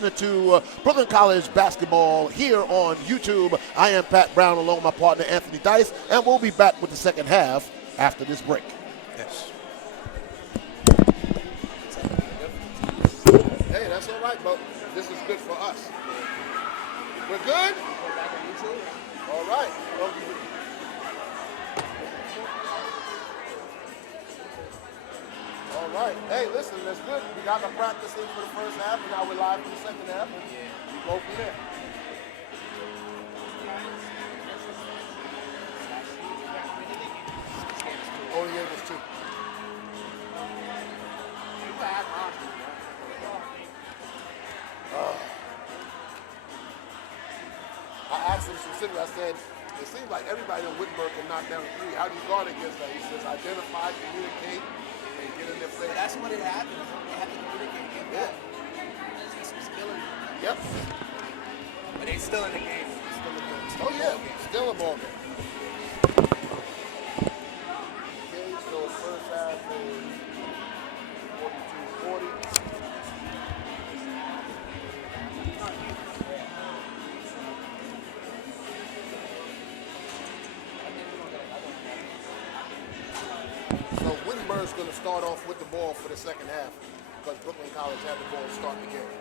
listening to Brooklyn College basketball here on YouTube. I am Pat Brown along with my partner Anthony Dice, and we'll be back with the second half after this break. Yes. Hey, that's all right, but this is good for us. We're good? All right. All right. Hey, listen, that's good. We got to practice in for the first half, and now we're live for the second half, and we go from there. Only gave us 2. I asked him specifically, I said, it seems like everybody in Wittenberg can knock down a 3. How do you guard against that? He says, identify, communicate, and get in their face. That's what it happened. They had to communicate and get that. This was killing them. Yep. But they still in the game. Still in the game. Oh, yeah. Still a ball game. Okay, so first half is 42-40. So Wittenberg's going to start off with the ball for the second half because Brooklyn College had the ball to start the game.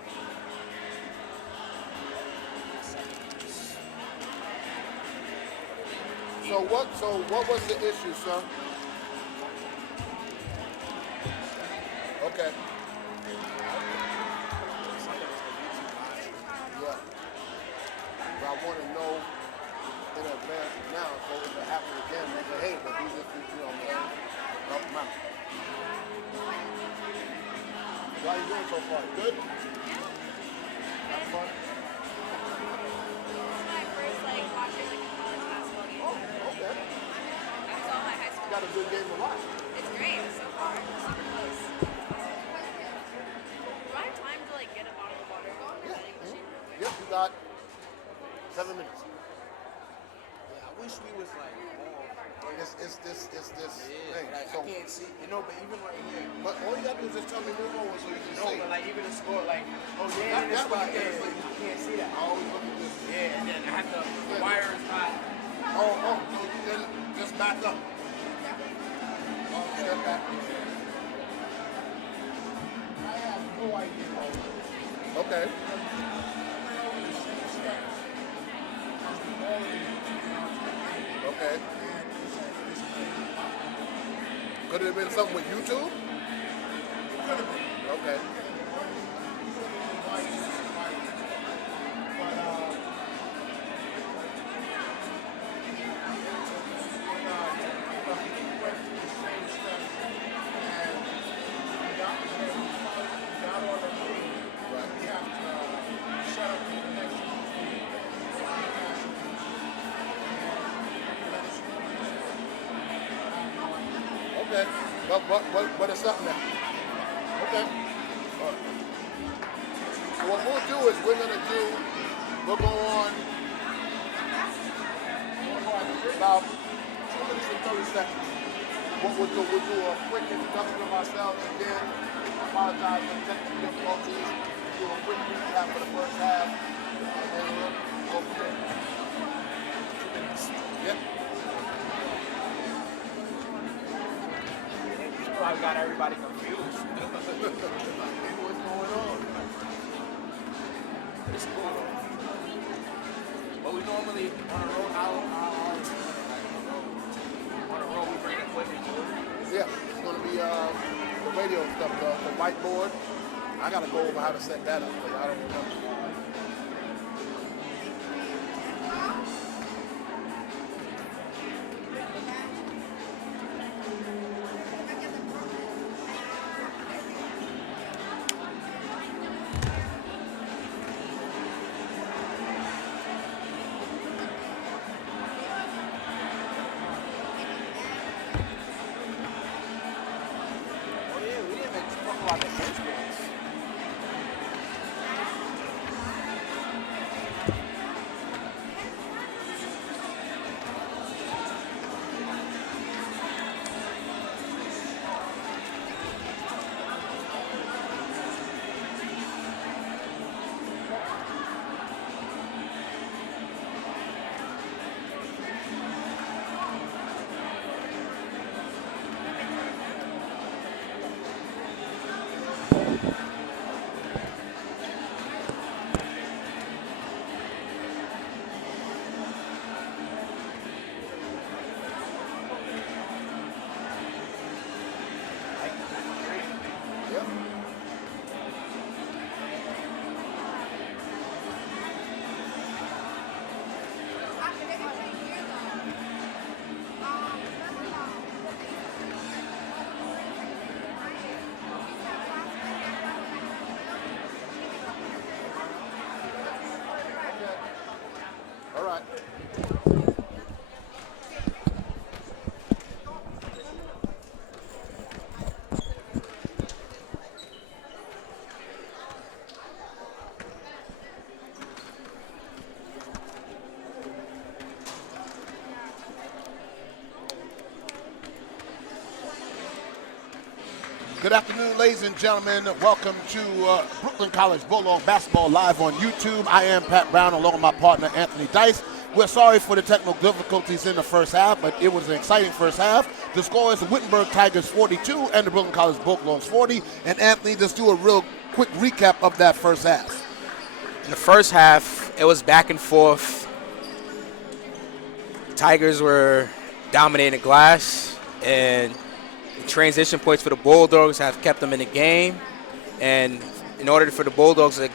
So what was the issue, son? Okay. Yeah. But I want to know in advance now, so if it happens again, they say, hey, but we just, man, help them out. How you doing so far? Good? Have fun? Okay. You got a good game to watch. It's great so far. It's super close. Do I have time to get a bottle of water? Yeah. Yep, you got 7 minutes. Yeah, I wish we was more. It's this thing. I can't see, but even right here. But all you got to do is just tell me move over so you can see. But even the score, that spot, you can't see that. I always look at this. Yeah, and then I have the wire is not. So you then just back up. Step back. I have no idea. Okay. Okay. Could it have been something with YouTube? Okay. Okay. But it's something now. Okay. All right. So what we'll do is we'll go on about 2 minutes and 30 seconds. What we'll do a quick introduction of ourselves again. Apologize for technical difficulties. Do a quick recap for the first half. And then we'll go from there. 2 minutes. Yep. Probably got everybody confused. What's going on? It's cool though. But we normally on a road, on a road we bring equipment to it. Yeah, it's gonna be the radio stuff, the whiteboard. I gotta go over how to set that up because I don't remember. Good afternoon, ladies and gentlemen. Welcome to Brooklyn College Bulldog Basketball live on YouTube. I am Pat Brown along with my partner Anthony Dice. We're sorry for the technical difficulties in the first half, but it was an exciting first half. The score is the Wittenberg Tigers 42 and the Brooklyn College Bulldogs 40. And Anthony, just do a real quick recap of that first half. In the first half, it was back and forth. Tigers were dominating the glass, and the transition points for the Bulldogs have kept them in the game. And in order for the Bulldogs to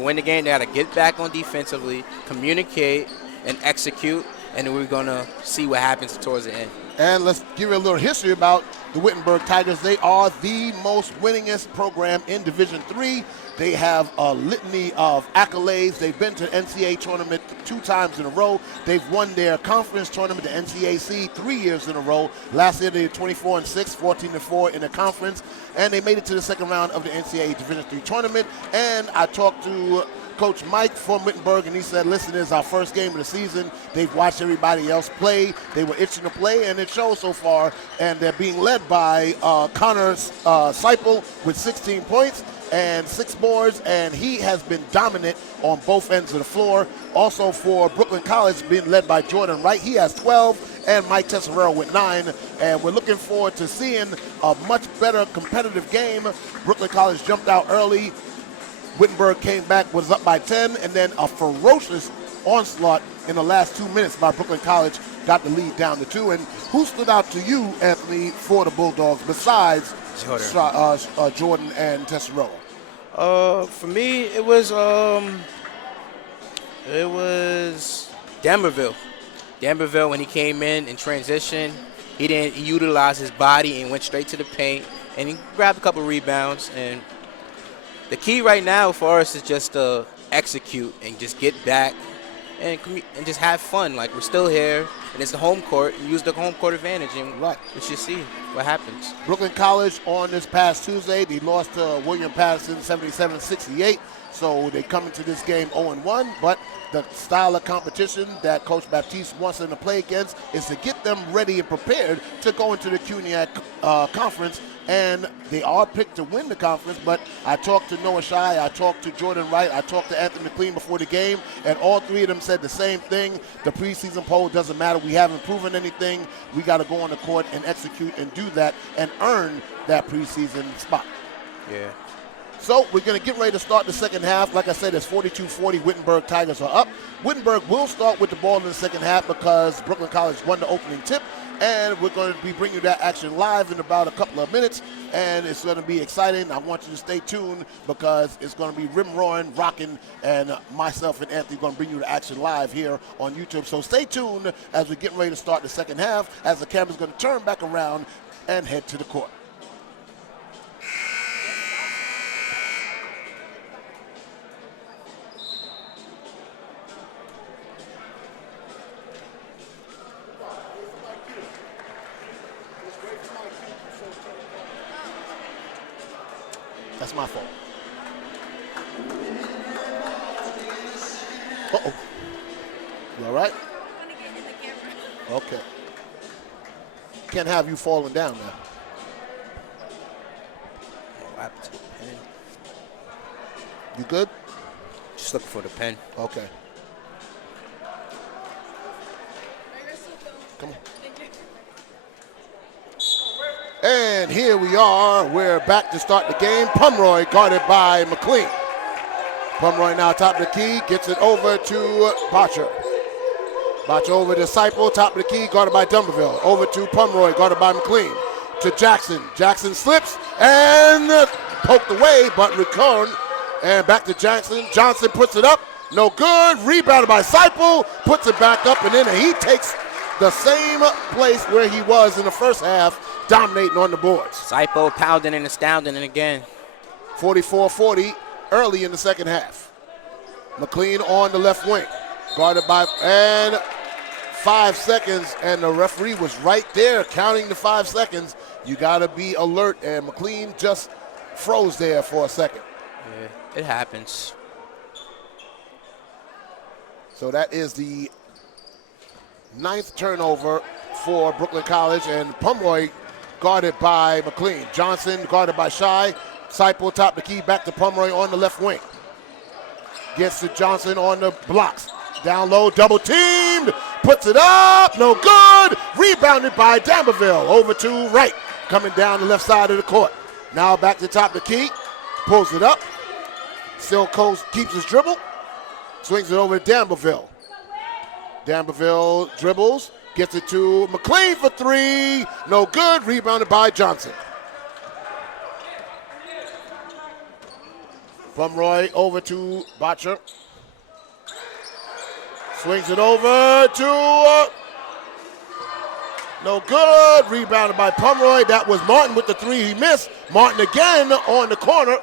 win the game, they got to get back on defensively, communicate, and execute. And we're going to see what happens towards the end. And let's give you a little history about the Wittenberg Tigers. They are the most winningest program in Division III. They have a litany of accolades. They've been to the NCAA tournament 2 times in a row. They've won their conference tournament, the NCAC, 3 years in a row. Last year they did 24-6, 14-4 in the conference, and they made it to the second round of the NCAA Division III tournament. And I talked to Coach Mike from Wittenberg, and he said, listen, this is our first game of the season. They've watched everybody else play. They were itching to play, and it shows so far. And they're being led by Connor Seipel with 16 points and 6 boards, and he has been dominant on both ends of the floor. Also for Brooklyn College, being led by Jordan Wright. He has 12, and Mike Tesserero with 9. And we're looking forward to seeing a much better competitive game. Brooklyn College jumped out early. Wittenberg came back, was up by 10, and then a ferocious onslaught in the last 2 minutes by Brooklyn College got the lead down to 2. And who stood out to you, Anthony, for the Bulldogs besides Jordan and Tesserero? For me, it was Denverville. Denverville, when he came in transition, he didn't utilize his body and went straight to the paint, and he grabbed a couple rebounds. And the key right now for us is just to execute and just get back and just have fun. Like, we're still here, and it's the home court, and use the home court advantage, and right. We should see what happens. Brooklyn College on this past Tuesday, they lost to William Patterson 77-68, so they come into this game 0-1, but the style of competition that Coach Baptiste wants them to play against is to get them ready and prepared to go into the CUNYAC conference. And they are picked to win the conference, but I talked to Noah Shai, I talked to Jordan Wright, I talked to Anthony McLean before the game, and all 3 of them said the same thing. The preseason poll doesn't matter. We haven't proven anything. We got to go on the court and execute and do that and earn that preseason spot. Yeah. So we're going to get ready to start the second half. Like I said, it's 42-40. Wittenberg Tigers are up. Wittenberg will start with the ball in the second half because Brooklyn College won the opening tip. And we're going to be bringing you that action live in about a couple of minutes. And it's going to be exciting. I want you to stay tuned because it's going to be rim-roaring, rocking, and myself and Anthony are going to bring you the action live here on YouTube. So stay tuned as we're getting ready to start the second half as the camera's going to turn back around and head to the court. That's my fault. Uh-oh. You all right? I want to get in the camera. Okay. Can't have you falling down now. What happened to the pen? You good? Just looking for the pen. Okay. Come on. And here we are. We're back to start the game. Pomeroy guarded by McLean. Pomeroy now top of the key, gets it over to Botcher. Botcher over to Seipel, top of the key, guarded by Dumberville. Over to Pomeroy, guarded by McLean. To Jackson. Jackson slips and poked away, but returned. And back to Jackson. Johnson puts it up. No good. Rebounded by Seipel. Puts it back up and in. And he takes the same place where he was in the first half, dominating on the boards. Seipel pounding and astounding and again. 44-40 early in the second half. McLean on the left wing. Guarded by, and 5 seconds, and the referee was right there counting the 5 seconds. You got to be alert, and McLean just froze there for a second. Yeah, it happens. So that is the 9th turnover for Brooklyn College, and Pomeroy guarded by McLean. Johnson guarded by Shy. Seipel top the key, back to Pomeroy on the left wing. Gets to Johnson on the blocks. Down low, double teamed, puts it up, no good. Rebounded by D'Amberville, over to Wright, coming down the left side of the court. Now back to top the key, pulls it up. Still keeps his dribble, swings it over to D'Amberville. D'Amberville dribbles, gets it to McLean for 3, no good. Rebounded by Johnson. Pomeroy over to Botcher. Swings it over to, no good. Rebounded by Pomeroy. That was Martin with the 3 he missed. Martin again on the corner.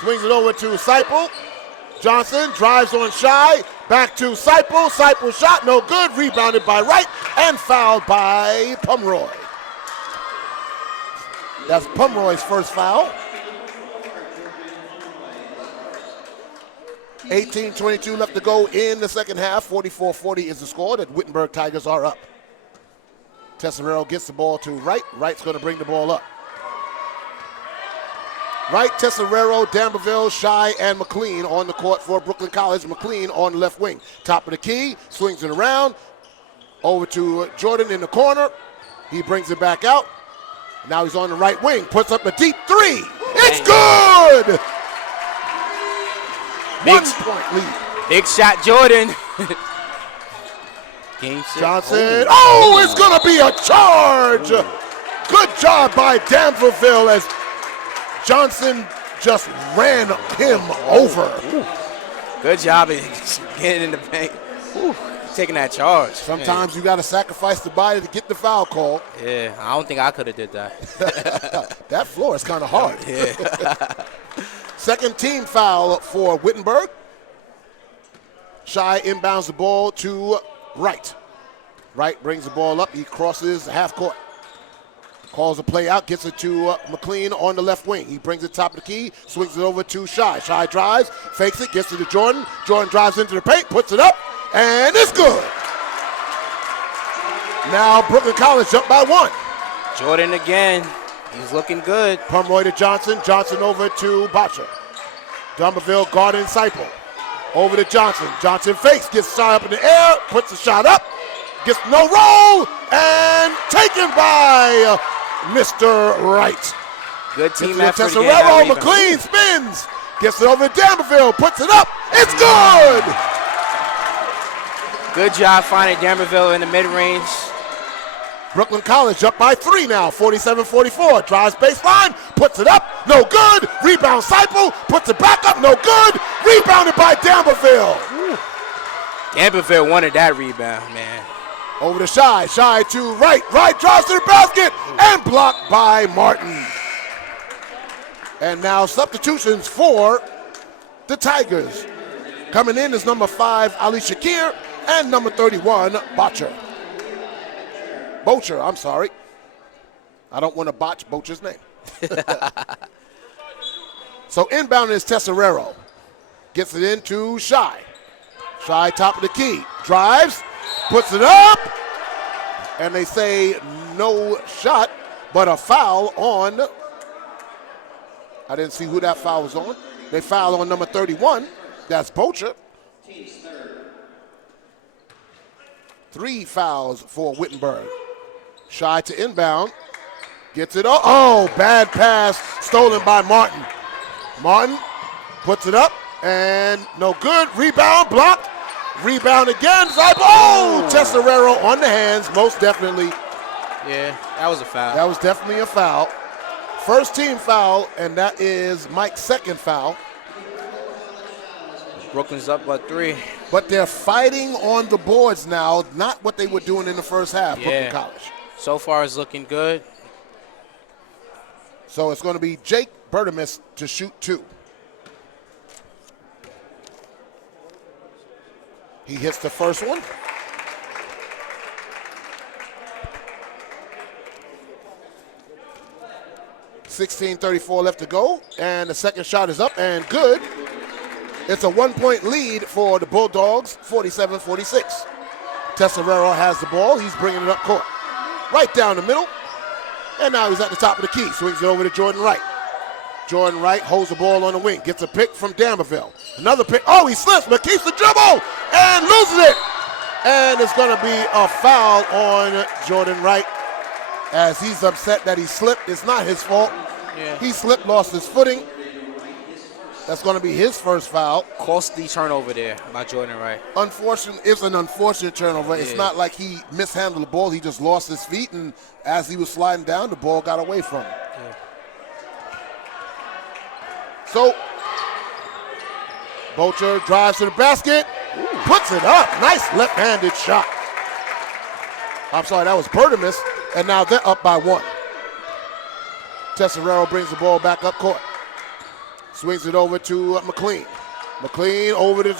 Swings it over to Seipel. Johnson drives on Shy. Back to Seipel. Seipel shot, no good. Rebounded by Wright and fouled by Pomeroy. That's Pomeroy's first foul. 18:22 left to go in the second half. 44-40 is the score. The Wittenberg Tigers are up. Tesserero gets the ball to Wright. Wright's going to bring the ball up. Wright, Tesserero, D'Amberville, Shy, and McLean on the court for Brooklyn College. McLean on the left wing. Top of the key, swings it around. Over to Jordan in the corner. He brings it back out. Now he's on the right wing. Puts up a deep 3. It's good! Big 1 point lead. Big shot, Jordan. Game set. Johnson. Oh, it's going to be a charge. Good job by D'Amberville as Johnson just ran him over. Good job getting in the paint. Taking that charge. Sometimes you got to sacrifice the body to get the foul call. Yeah, I don't think I could have did that. That floor is kind of hard. Yeah. Second team foul for Wittenberg. Shy inbounds the ball to Wright. Wright brings the ball up. He crosses the half court. Calls a play out, gets it to McLean on the left wing. He brings it top of the key, swings it over to Shy. Shy drives, fakes it, gets it to Jordan. Jordan drives into the paint, puts it up, and it's good. Now Brooklyn College up by 1. Jordan again. He's looking good. Pomeroy to Johnson. Johnson over to Botcher. D'Amberville guarding Seipel. Over to Johnson. Johnson fakes, gets Shy up in the air, puts the shot up, gets no roll, and taken by Mr. Wright. Good team effort. effort. Tesserero, McLean spins, gets it over to D'Amberville, puts it up. It's good. Good job finding D'Amberville in the mid-range. Brooklyn College up by 3 now, 47-44. Drives baseline, puts it up, no good. Rebound Seipel, puts it back up, no good. Rebounded by D'Amberville. D'Amberville wanted that rebound, man. Over to Shy, Shy to Wright. Wright drives to the basket and blocked by Martin. And now substitutions for the Tigers. Coming in is number 5, Ali Shakir, and number 31, Bocher, I'm sorry. I don't want to botch Bocher's name. So inbound is Tesserero. Gets it into Shy. Shy top of the key. Drives, puts it up, and they say no shot, but a foul on, I didn't see who that foul was on. They foul on number 31. That's Bocher. 3 fouls for Wittenberg. Shy to inbound. Gets it up. Oh, bad pass stolen by Martin. Martin puts it up and no good. Rebound blocked. Rebound again. Oh, Tesserero on the hands, most definitely. Yeah, that was a foul. That was definitely a foul. First team foul, and that is Mike's second foul. Brooklyn's up by 3. But they're fighting on the boards now, not what they were doing in the first half, Brooklyn College. So far it's looking good. So it's going to be Jake Bertimus to shoot 2. He hits the first one. .34 left to go, and the second shot is up and good. It's a 1-point lead for the Bulldogs, 47-46. Tesserero has the ball. He's bringing it up court. Right down the middle, and now he's at the top of the key. Swings it over to Jordan Wright. Jordan Wright holds the ball on the wing, gets a pick from D'Amberville. Another pick. Oh, he slips, but keeps the dribble and loses it. And it's going to be a foul on Jordan Wright as he's upset that he slipped. It's not his fault. Yeah. He slipped, lost his footing. That's going to be his first foul. Costly turnover there by Jordan Wright. It's an unfortunate turnover. Yeah. It's not like he mishandled the ball. He just lost his feet, and as he was sliding down, the ball got away from him. Yeah. So, Bocher drives to the basket, puts it up. Nice left-handed shot. I'm sorry, that was Bertimus, and now they're up by 1. Tesserero brings the ball back up court. Swings it over to McLean. McLean over to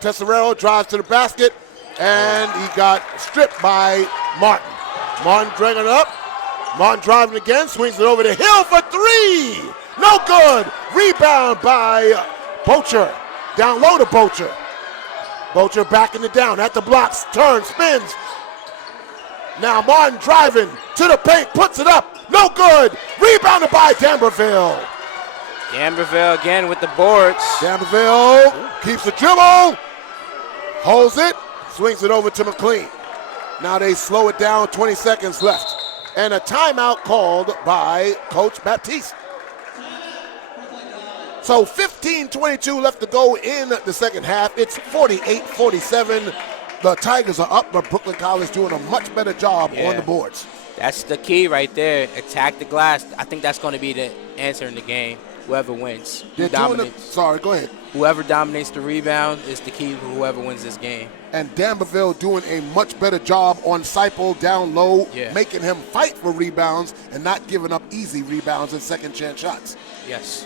Tesserero, drives to the basket, and he got stripped by Martin. Martin dragging it up. Martin driving again, swings it over to Hill for 3. No good. Rebound by Bocher. Down low to Bocher. Bocher backing it down at the blocks, turns, spins. Now Martin driving to the paint, puts it up. No good. Rebounded by D'Amberville. D'Amberville again with the boards. D'Amberville keeps the dribble, holds it, swings it over to McLean. Now they slow it down, 20 seconds left. And a timeout called by Coach Baptiste. So 15:22 left to go in the second half. It's 48-47. The Tigers are up, but Brooklyn College doing a much better job on the boards. That's the key right there. Attack the glass. I think that's going to be the answer in the game. Whoever wins. Sorry, go ahead. Whoever dominates the rebound is the key to whoever wins this game. And D'Amberville doing a much better job on Seipel down low, making him fight for rebounds and not giving up easy rebounds and second chance shots. Yes.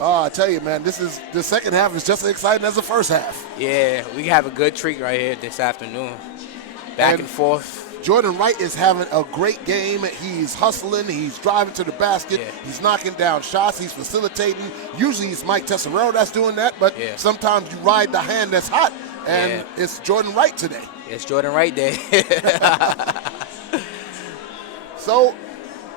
Oh, I tell you, man, the second half is just as exciting as the first half. Yeah, we have a good treat right here this afternoon. Back and forth. Jordan Wright is having a great game. He's hustling. He's driving to the basket. Yeah. He's knocking down shots. He's facilitating. Usually it's Mike Tesserero that's doing that, but sometimes you ride the hand that's hot, and it's Jordan Wright today. It's Jordan Wright day. So,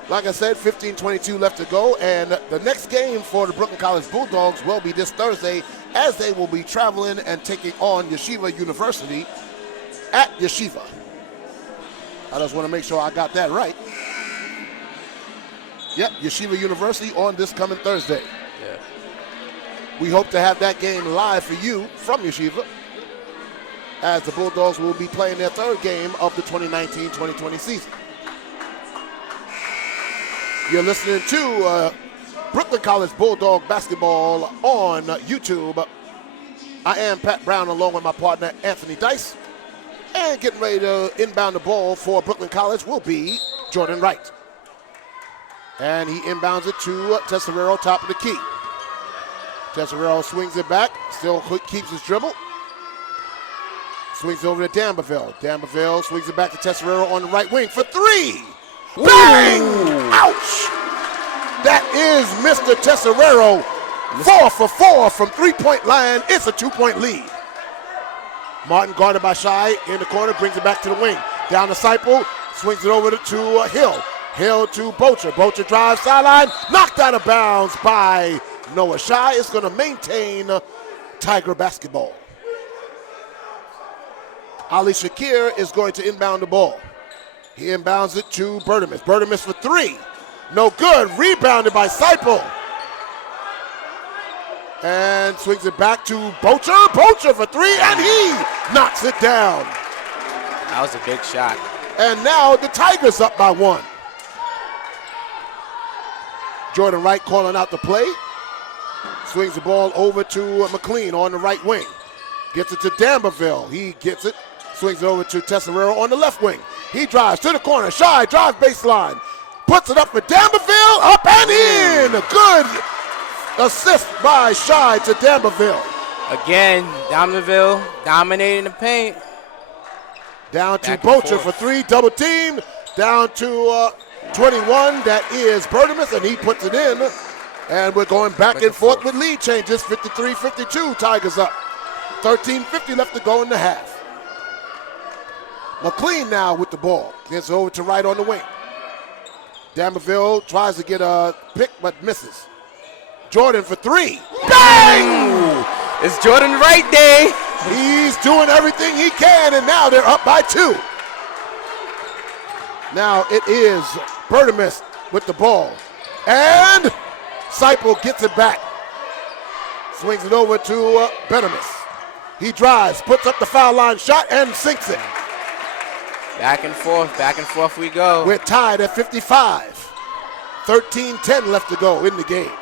like I said, 15:22 left to go, and the next game for the Brooklyn College Bulldogs will be this Thursday as they will be traveling and taking on Yeshiva University at Yeshiva. I just want to make sure I got that right. Yep, Yeshiva University on this coming Thursday. Yeah. We hope to have that game live for you from Yeshiva as the Bulldogs will be playing their third game of the 2019-2020 season. You're listening to Brooklyn College Bulldog basketball on YouTube. I am Pat Brown along with my partner Anthony Dice. And getting ready to inbound the ball for Brooklyn College will be Jordan Wright. And he inbounds it to Tesserero, top of the key. Tesserero swings it back, still keeps his dribble. Swings over to D'Amberville. D'Amberville swings it back to Tesserero on the right wing for 3. Ooh. Bang! Ouch! That is Mr. Tesserero. 4 for 4 from three-point line. It's a 2-point lead. Martin guarded by Shai in the corner, brings it back to the wing. Down to Seipel, swings it over to Hill. Hill to Bocher. Bocher drives sideline, knocked out of bounds by Noah Shai. Is going to maintain Tiger basketball. Ali Shakir is going to inbound the ball. He inbounds it to Bertimus. Bertimus for 3. No good. Rebounded by Seipel. And swings it back to Bocher. Bocher for 3, and he knocks it down. That was a big shot. And now the Tigers up by 1. Jordan Wright calling out the play. Swings the ball over to McLean on the right wing. Gets it to D'Amberville. He gets it. Swings it over to Tesserero on the left wing. He drives to the corner. Shai drives baseline. Puts it up for D'Amberville. Up and in. Good assist by Shai to D'Amberville. Again, Dominville dominating the paint. Down to Back and Bocher forth. for three, double team. Down to 21, that is Bertimus, and he puts it in. And we're going back and forth with lead changes, 53-52, Tigers up. 13:50 left to go in the half. McLean now with the ball. Gets over to right on the wing. Danville tries to get a pick, but misses. Jordan for three. Bang! It's Jordan Wright Day. He's doing everything he can, and now they're up by 2. Now it is Bertimus with the ball. And Seipel gets it back. Swings it over to Bertimus. He drives, puts up the foul line shot, and sinks it. Back and forth we go. We're tied at 55. 13-10 left to go in the game.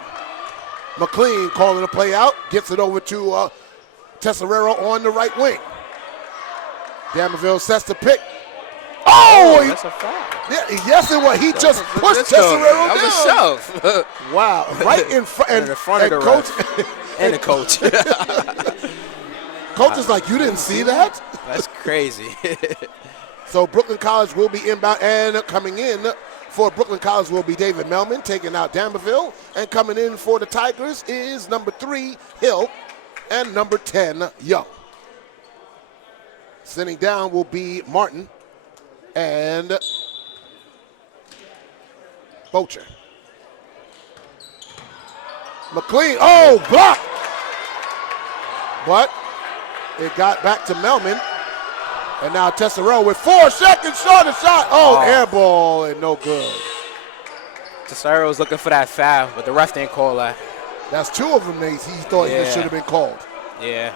McLean calling the play out, gets it over to Tesserero on the right wing. Danville sets the pick. Oh, that's a foul. Yes, it was. He just pushed Tesserero down. That was a shove. Wow, right in front. In the front of the coach, and the coach. Coach is like, you didn't see that? That's crazy. So Brooklyn College will be inbound, and coming in for Brooklyn College will be David Melman, taking out Danville. And coming in for the Tigers is number 3, Hill, and number 10, Young. Sitting down will be Martin and Bocher. McLean, block! But it got back to Melman. And now Tesserell with 4 seconds short of shot. Air ball and no good. Tesoro was looking for that foul, but the ref didn't call that. That's 2 of them he thought it should have been called. Yeah.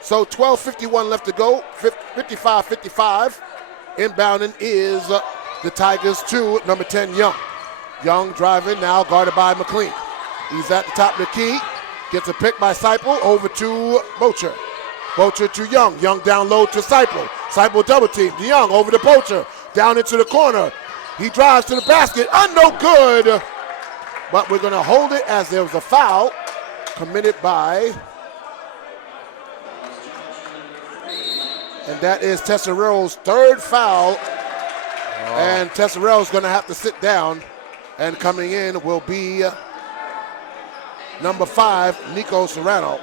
So 12:51 left to go, 55-55. Inbounding is the Tigers to number 10, Young. Young driving, now guarded by McLean. He's at the top of the key, gets a pick by Seipel, over to Bocher. Bocher to Young. Young down low to Seipel. Seipel double team. Young over to Bocher. Down into the corner. He drives to the basket. No good. But we're going to hold it as there was a foul committed by, and that is Tesserero's 3rd foul. And Tesserero's going to have to sit down. And coming in will be number 5, Nico Serrano.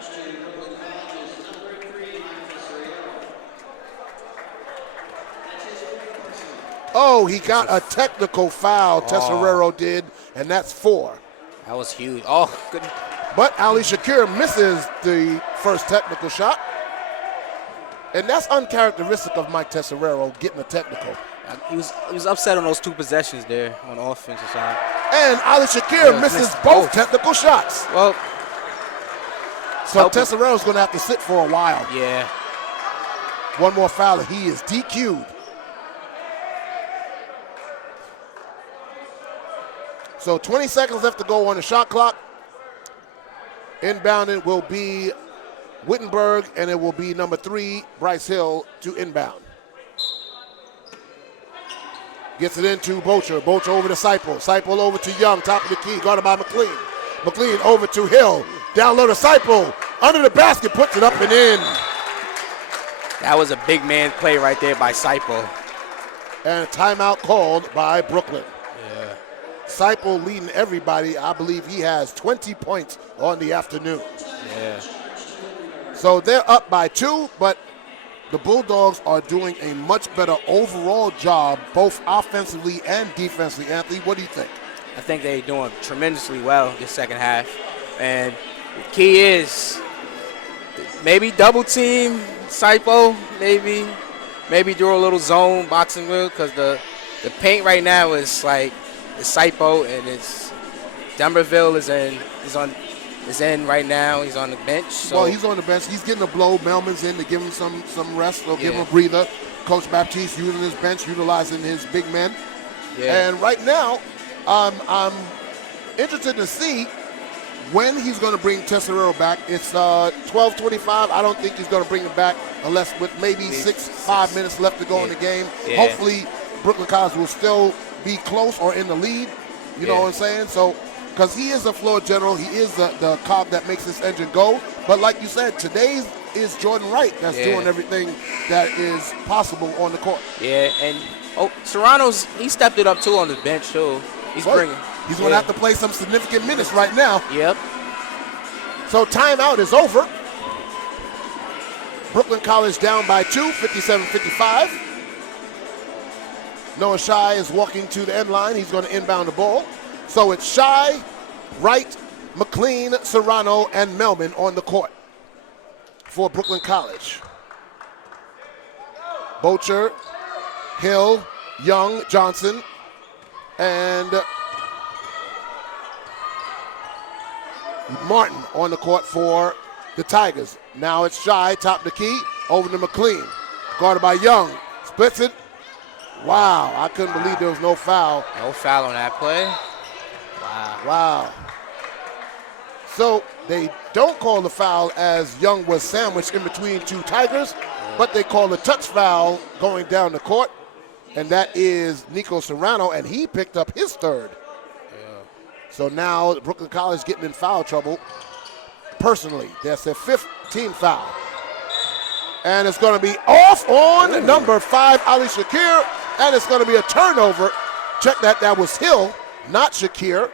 He got a technical foul, Tesserero did, and that's 4. That was huge. Good. But Ali Shakir misses the first technical shot. And that's uncharacteristic of Mike Tesserero, getting a technical. He was upset on those 2 possessions there on the offensive side. And Ali Shakir misses both technical shots. Well, so Tesserero's going to have to sit for a while. Yeah. One more foul, and he is DQ'd. So 20 seconds left to go on the shot clock. Inbounding will be Wittenberg, and it will be number 3, Bryce Hill, to inbound. Gets it into Bocher. Bocher over to Seipel. Seipel over to Young, top of the key, guarded by McLean. McLean over to Hill. Down low to Seipel. Under the basket, puts it up and in. That was a big man play right there by Seipel. And a timeout called by Brooklyn. Yeah. Seipel leading everybody. I believe he has 20 points on the afternoon. Yeah. So they're up by 2, but the Bulldogs are doing a much better overall job, both offensively and defensively. Anthony, what do you think? I think they're doing tremendously well this second half. And the key is maybe double team Seipel, maybe do a little zone boxing move, because the paint right now is like the Seipel, and it's Dumberville is in right now. He's on the bench. So. Well, he's on the bench. He's getting a blow. Melman's in to give him some rest. They'll give him a breather. Coach Baptiste using his bench, utilizing his big men. Yeah. And right now, I'm interested to see when he's going to bring Tesserero back. It's 12:25. I don't think he's going to bring him back unless with maybe 5 minutes left to go in the game. Yeah. Hopefully, Brooklyn College will still be close or in the lead. You know what I'm saying? So because he is a floor general. He is the cog that makes this engine go. But like you said, today's is Jordan Wright that's doing everything that is possible on the court. Yeah, and Serrano's, he stepped it up too on the bench too. He's bringing. He's going to have to play some significant minutes right now. Yep. So timeout is over. Brooklyn College down by 2, 57-55. Noah Shai is walking to the end line. He's going to inbound the ball. So it's Shai, Wright, McLean, Serrano, and Melman on the court for Brooklyn College. Bocher, Hill, Young, Johnson, and Martin on the court for the Tigers. Now it's Shai, top the key, over to McLean. Guarded by Young, splits it. Wow, I couldn't believe there was no foul. No foul on that play. Wow. So they don't call the foul as Young was sandwiched in between two Tigers, but they call a touch foul going down the court, and that is Nico Serrano, and he picked up his third. So now Brooklyn College getting in foul trouble personally. That's their 5th team foul. And it's going to be off on number 5, Ali Shakir, and it's going to be a turnover. Check that. That was Hill, not Shakir,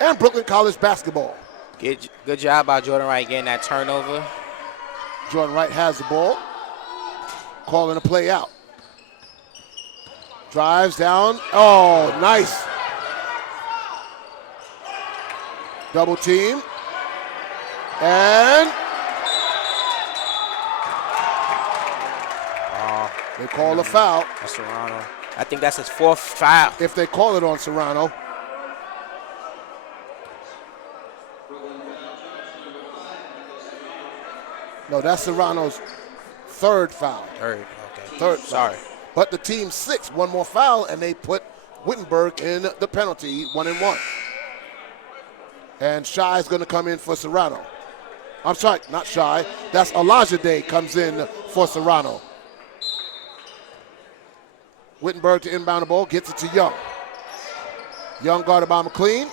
and Brooklyn College basketball. Good job by Jordan Wright getting that turnover. Jordan Wright has the ball, calling a play out. Drives down. Oh, nice. Double team. And they call a foul. That's Serrano. I think that's his 4th foul. If they call it on Serrano. No, that's Serrano's 3rd foul. Third, okay. 3rd foul. Sorry. But the team's 6th, one more foul, and they put Wittenberg in the penalty, 1-1. And Shai is going to come in for Serrano. I'm sorry, not Shai. That's Olajide comes in for Serrano. Wittenberg to inbound the ball, gets it to Young. Young guarded by McLean.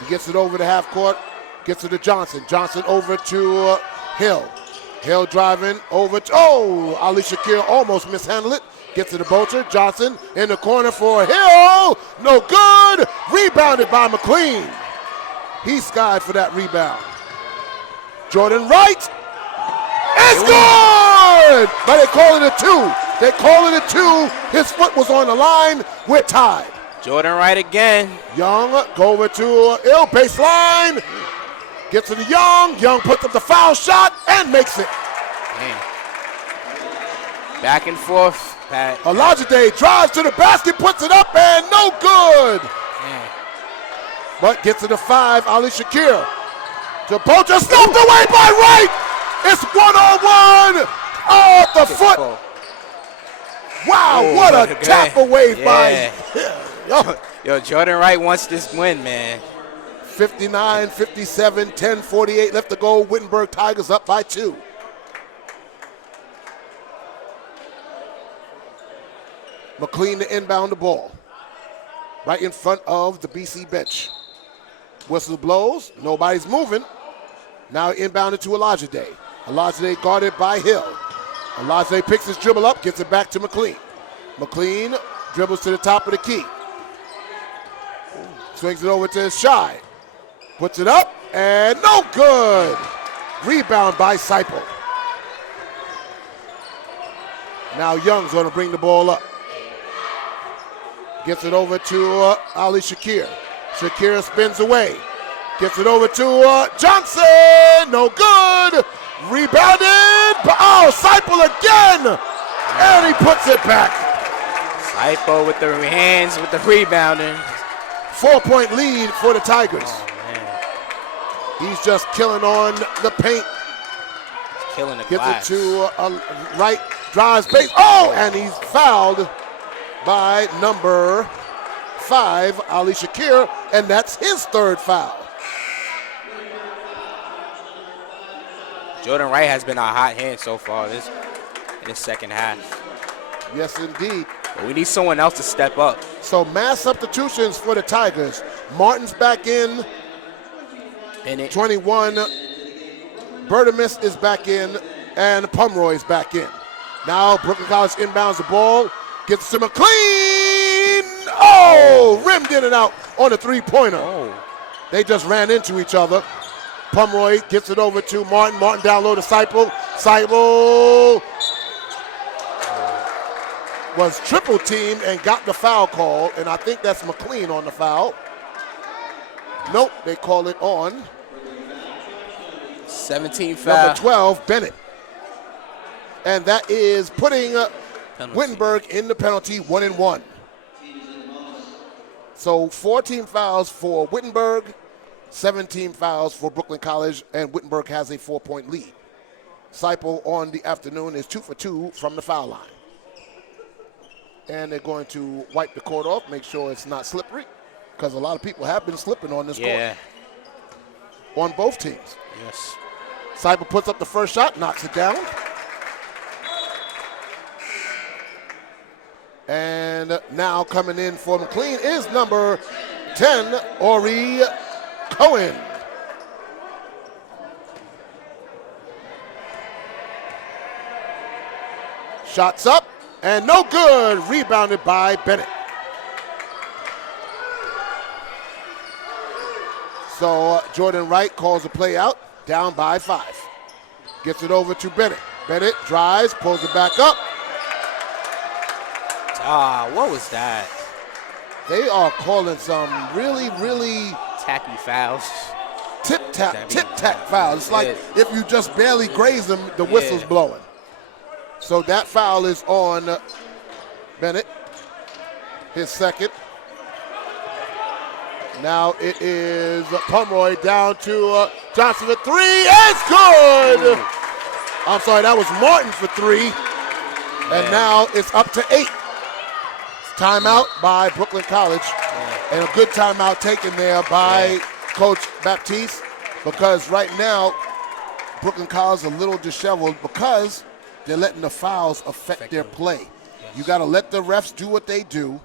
He gets it over the half court, gets it to Johnson. Johnson over to Hill. Hill driving over to, Ali Shakir almost mishandled it. Gets it to Bocher. Johnson in the corner for Hill. No good. Rebounded by McLean. He skied for that rebound. Jordan Wright. It's good! But they call it a 2. They call it a 2. His foot was on the line. We're tied. Jordan Wright again. Young go over to Hill. Baseline. Gets to the Young. Young puts up the foul shot and makes it. Man. Back and forth. Olajide drives to the basket, puts it up, and no good. Man. But gets to the 5, Ali Shakir. To Bocher, stumped away by Wright. It's 1-on-1 off the foot. Wow, what a tap away by. Yo, Jordan Wright wants this win, man. 59-57, 10:48 left to go. Wittenberg Tigers up by 2. McLean to inbound the ball. Right in front of the BC bench. Whistle blows. Nobody's moving. Now inbounded to Olajide. Olajide guarded by Hill. Olajide picks his dribble up, gets it back to McLean. McLean dribbles to the top of the key. Swings it over to Shai. Puts it up, and no good. Rebound by Seipel. Now Young's going to bring the ball up. Gets it over to Ali Shakir. Shakir spins away. Gets it over to Johnson. No good. Rebounded. Seipel again. And he puts it back. Seipel with the hands with the rebounding. 4-point lead for the Tigers. Oh, man. He's just killing on the paint. He's killing the Gets glass. it to Wright. Drives base. And he's fouled by number 5, Ali Shakir, and that's his 3rd foul. Jordan Wright has been a hot hand so far in this second half. Yes, indeed. But we need someone else to step up. So mass substitutions for the Tigers. Martin's back in, Bennett. 21. Bertimus is back in, and Pomeroy is back in. Now Brooklyn College inbounds the ball, gets to McLean. Oh, rimmed in and out on a three-pointer. Oh. They just ran into each other. Pomeroy gets it over to Martin. Martin down low to Seipel. Seipel was triple teamed and got the foul call, and I think that's McLean on the foul. Nope, they call it on 17 foul. number 12, Bennett. And that is putting Wittenberg in the penalty 1-1. So 14 fouls for Wittenberg, 17 fouls for Brooklyn College, and Wittenberg has a 4-point lead. Seipel on the afternoon is 2 for 2 from the foul line. And they're going to wipe the court off, make sure it's not slippery, because a lot of people have been slipping on this court. On both teams. Yes. Seipel puts up the first shot, knocks it down. And now coming in for McLean is number 10, Ori Cohen. Shots up and no good. Rebounded by Bennett. So Jordan Wright calls a play out, down by 5. Gets it over to Bennett. Bennett drives, pulls it back up. What was that? They are calling some really, really Tacky fouls. tip-tap fouls. It's like if you just barely graze them, the whistle's blowing. So that foul is on Bennett, his second. Now it is Pomeroy down to Johnson for 3. It's good! I'm sorry, that was Martin for 3. And now it's up to 8. Timeout by Brooklyn College. And a good timeout taken there by Coach Baptiste, because right now Brooklyn College is a little disheveled because they're letting the fouls affect their play. Yes. You got to let the refs do what they do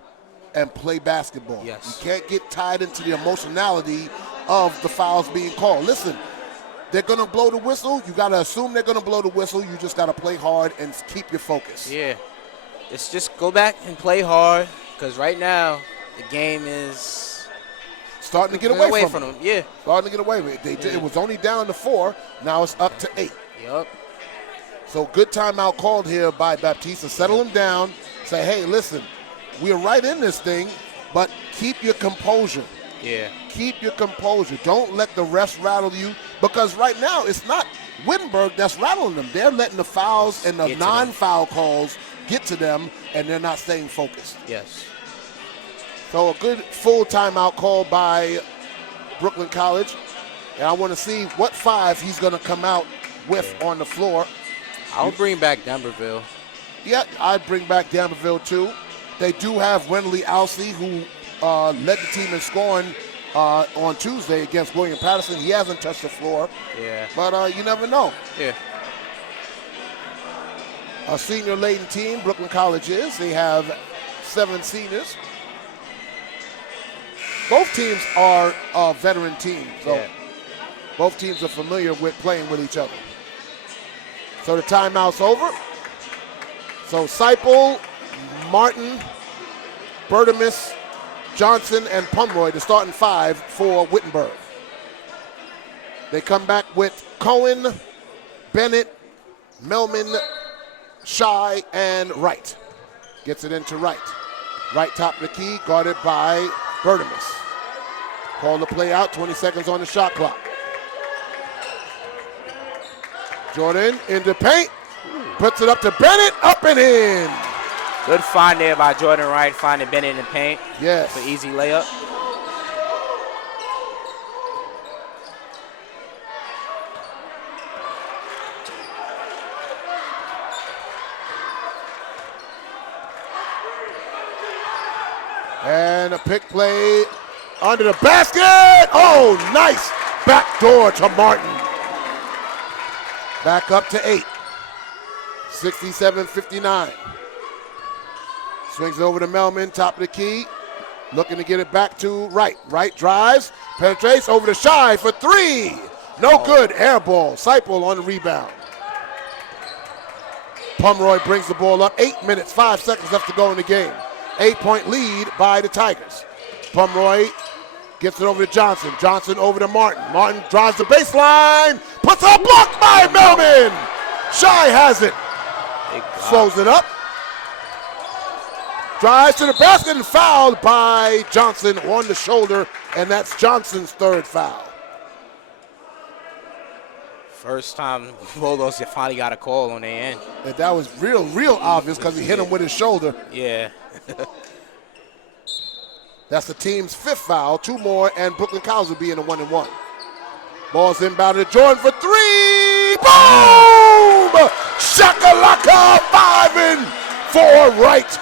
and play basketball. Yes. You can't get tied into the emotionality of the fouls being called. Listen, they're going to blow the whistle. You got to assume they're going to blow the whistle. You just got to play hard and keep your focus. Yeah. It's just go back and play hard, because right now the game is starting to get away from them. Yeah. Starting to get away with it. It was only down to 4. Now it's up to 8. Yep. So good timeout called here by Baptiste to settle him down. Say, hey, listen, we're right in this thing, but keep your composure. Yeah. Keep your composure. Don't let the refs rattle you, because right now it's not Wittenberg that's rattling them. They're letting the fouls and the non-foul calls get to them, and they're not staying focused. Yes. So a good full timeout call by Brooklyn College. And I want to see what 5 he's going to come out with on the floor. I'll bring back Denverville. Yeah, I'd bring back Denverville too. They do have Renly Alsey, who led the team in scoring on Tuesday against William Patterson. He hasn't touched the floor. Yeah. But you never know. Yeah. A senior-laden team, Brooklyn College is. They have 7 seniors. Both teams are veteran teams, so both teams are familiar with playing with each other. So the timeout's over. So Seipel, Martin, Bertimus, Johnson, and Pomeroy, the starting 5 for Wittenberg. They come back with Cohen, Bennett, Melman, Shy, and Wright. Gets it into Wright. Wright top of the key, guarded by Bertimus. Call the play out, 20 seconds on the shot clock. Jordan in the paint, puts it up to Bennett, up and in. Good find there by Jordan Wright, finding Bennett in the paint. Yes. For easy layup. And a pick play under the basket. Oh, nice backdoor to Martin. Back up to 8. 67-59. Swings it over to Melman, top of the key. Looking to get it back to Wright. Wright drives, penetrates over to Shy for three. No good. Air ball. Seipel on the rebound. Pomeroy brings the ball up. 8 minutes, 5 seconds left to go in the game. 8-point lead by the Tigers. Pomeroy gets it over to Johnson. Johnson over to Martin. Martin drives the baseline. Puts a block by Melman. Shy has it. Slows it up. Drives to the basket and fouled by Johnson on the shoulder. And that's Johnson's third foul. First time Bulldogs finally got a call on their end. And that was real obvious because he hit him with his shoulder. Yeah. That's the team's fifth foul. 2 more, and Brooklyn Cows will be in a 1-and-1. Ball's inbounded to Jordan for three. Boom! Shakalaka, 5 and 4 right.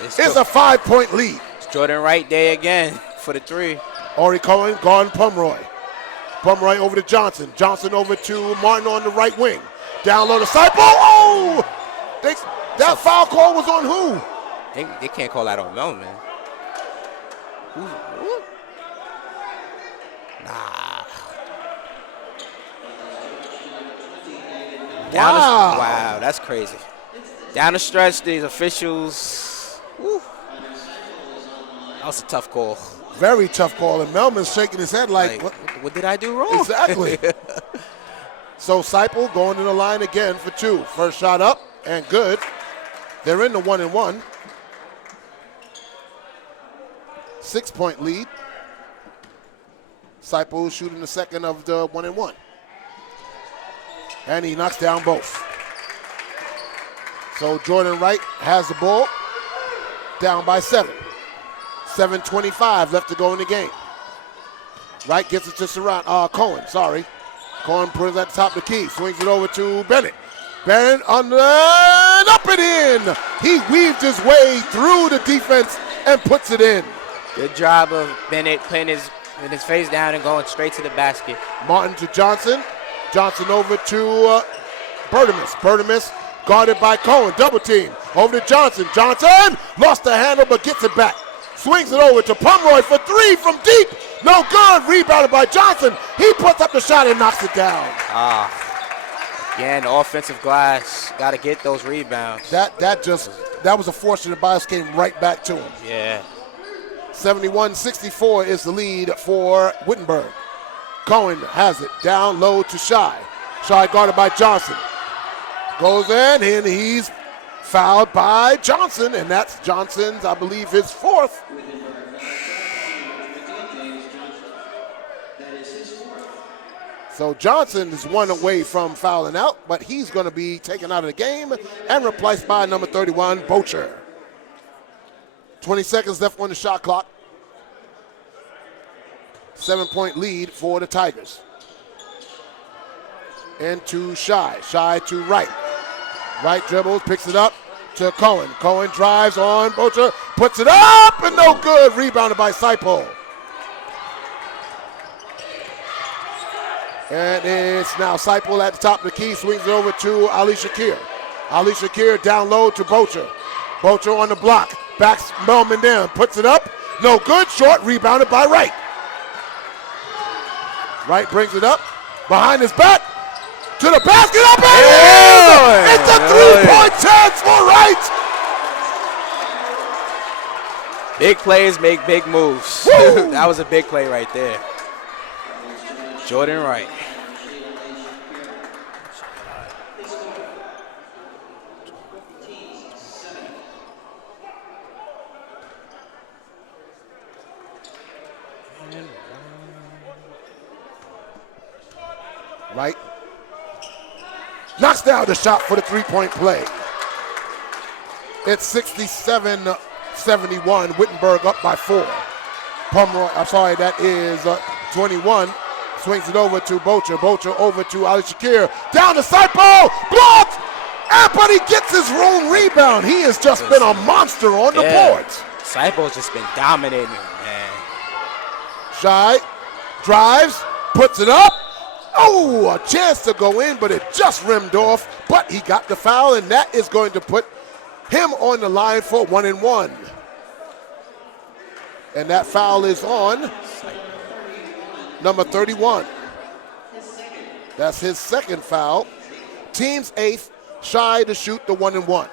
It's a 5-point lead. It's Jordan Wright day again for the three. Ori Cohen guarding Pomeroy. Pomeroy over to Johnson. Johnson over to Martin on the right wing. Down low to Seipel. Oh! That foul call was on who? They can't call that on Melman. Nah. Wow, that's crazy. Down the stretch, these officials. Woo. That was a tough call. Very tough call, and Melman's shaking his head like what did I do wrong? Exactly. So Seipel going to the line again for 2. First shot up and good. They're in the 1-and-1. 6-point lead. Seipel shooting the second of the 1-and-1. And he knocks down both. So Jordan Wright has the ball. Down by 7. 7:25 left to go in the game. Wright gets it to Cohen, sorry. Cohen puts it at the top of the key. Swings it over to Bennett. Bennett on the up and in. He weaved his way through the defense and puts it in. Good job of Bennett putting his face down and going straight to the basket. Martin to Johnson. Johnson over to Bertimus. Bertimus guarded by Cohen. Double team. Over to Johnson. Johnson lost the handle but gets it back. Swings it over to Pomeroy for 3 from deep. No good. Rebounded by Johnson. He puts up the shot and knocks it down. Again, the offensive glass. Got to get those rebounds. That was a fortunate bias, came right back to him. Yeah. 71-64 is the lead for Wittenberg. Cohen has it down low to Shy. Shy guarded by Johnson. Goes in and he's fouled by Johnson, and that's Johnson's, I believe, his 4th. So Johnson is 1 away from fouling out, but he's going to be taken out of the game and replaced by number 31, Bocher. 20 seconds left on the shot clock. 7-point lead for the Tigers. Into Shy. Shy to Wright. Wright dribbles, picks it up to Cohen. Cohen drives on Bocher, puts it up, and no good. Rebounded by Seipel. And it's now Seipel at the top of the key, swings it over to Ali Shakir. Ali Shakir down low to Bocher. Bocher on the block, backs Melman down, puts it up, no good. Short, rebounded by Wright. Wright brings it up, behind his back, to the basket, up and in! It's a 3-point chance for Wright! Big plays make big moves. That was a big play right there. Jordan Wright. Wright knocks down the shot for the 3-point play. It's 67-71. Wittenberg up by 4. Pomeroy, I'm sorry, that is 21. Swings it over to Bocher. Bocher over to Ali Shakir. Down to Seipel. Blocked! But he gets his own rebound. He has just been a monster on the boards. Seipel's just been dominating, man. Shy drives, puts it up. Oh, a chance to go in, but it just rimmed off. But he got the foul, and that is going to put him on the line for 1-and-1. And that foul is on number 31. That's his second foul. Team's eighth, Shy to shoot the 1-and-1.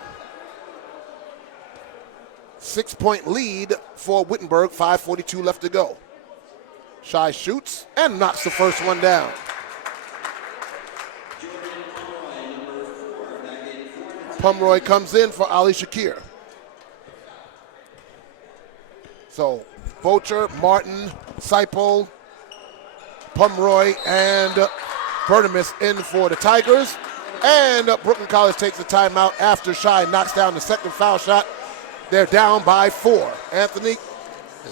6-point lead for Wittenberg, 5:42 left to go. Shy shoots and knocks the first one down. Pomeroy comes in for Ali Shakir. So Bocher, Martin, Seipel, Pomeroy, and Bertimus in for the Tigers. And Brooklyn College takes a timeout after Shy knocks down the second foul shot. They're down by 4. Anthony,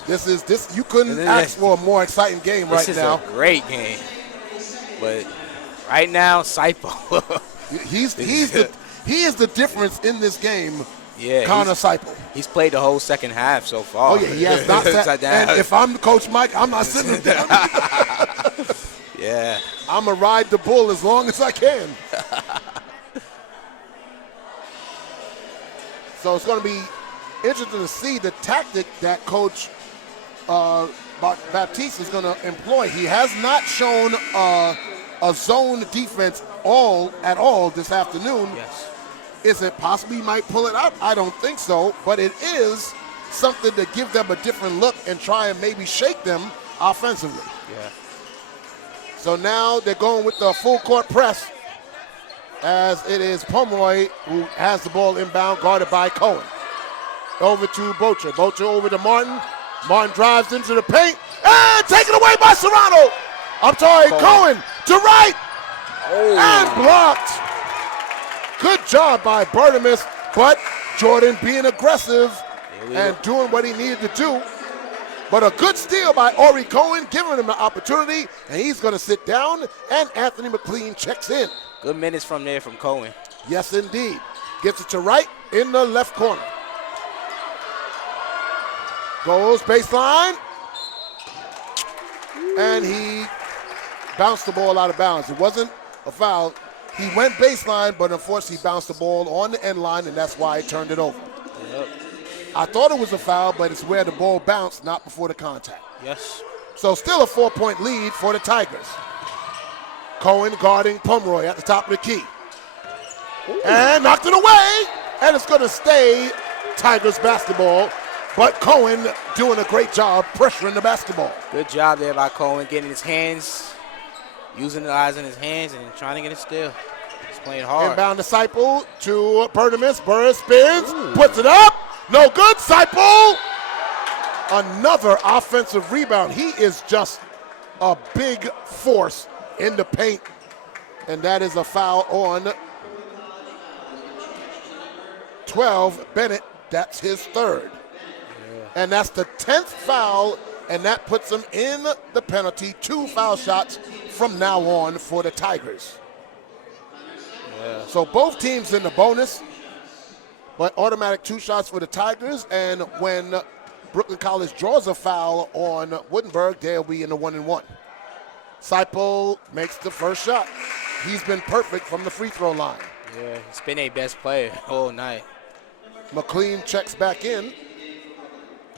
this you couldn't ask for a more exciting game right now. This is a great game. But right now, Seipel. He is the difference in this game. Yeah, Connor Seipel. He's played the whole second half so far. Oh yeah, he has not sat. And if I'm Coach Mike, I'm not sitting him down. Yeah. I'm gonna ride the bull as long as I can. So it's going to be interesting to see the tactic that Coach Baptiste is going to employ. He has not shown a zone defense at all this afternoon. Yes. Is it possible he might pull it out? I don't think so, but it is something to give them a different look and try and maybe shake them offensively. Yeah. So now they're going with the full court press, as it is Pomeroy who has the ball inbound, guarded by Cohen. Over to Bocher. Bocher over to Martin. Martin drives into the paint and taken away by Serrano. I'm sorry, Cohen to right. Oh. And blocked. Good job by Bertimus, but Jordan being aggressive and doing what he needed to do. But a good steal by Ori Cohen, giving him the opportunity, and he's going to sit down, and Anthony McLean checks in. Good minutes from there from Cohen. Yes, indeed. Gets it to right in the left corner. Goes baseline. And he bounced the ball out of bounds. It wasn't a foul. He went baseline, but unfortunately he bounced the ball on the end line, and that's why he turned it over. Yep. I thought it was a foul, but it's where the ball bounced, not before the contact. Yes. So still a 4-point lead for the Tigers. Cohen guarding Pomeroy at the top of the key. Ooh. And knocked it away, and it's going to stay Tigers basketball, but Cohen doing a great job pressuring the basketball. Good job there by Cohen, getting his hands, utilizing his hands and trying to get it still. He's playing hard. Inbound to Seipel to Bertimus. Burris spins, puts it up. No good. Seipel. Another offensive rebound. He is just a big force in the paint. And that is a foul on 12, Bennett. That's his third. And that's the 10th foul, and that puts him in the penalty. 2 foul shots from now on for the Tigers. Yeah. So both teams in the bonus, but automatic 2 shots for the Tigers. And when Brooklyn College draws a foul on Wittenberg, they'll be in the 1-and-1. Seipel makes the first shot. He's been perfect from the free throw line. Yeah, he's been a best player all night. McLean checks back in.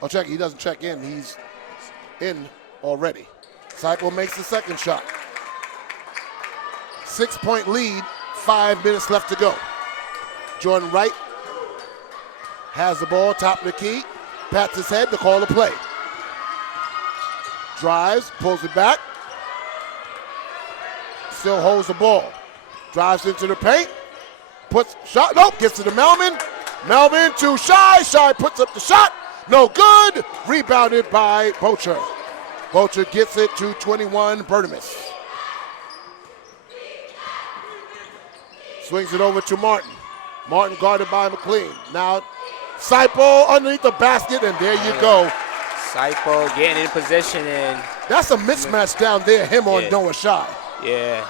Oh, he doesn't check in. He's in already. Seipel makes the second shot. 6-point lead, 5 minutes left to go. Jordan Wright has the ball, top of the key, pats his head to call the play. Drives, pulls it back. Still holds the ball. Drives into the paint. Puts shot, nope, gets to the Melvin. Melvin to Shy. Shy puts up the shot. No good. Rebounded by Bocher. Bocher gets it to 21, Bertimus. Swings it over to Martin. Martin guarded by McLean. Now Seipel underneath the basket, and there you go. Seipel getting in position, and that's a mismatch down there, him on Noah Shy. Yeah.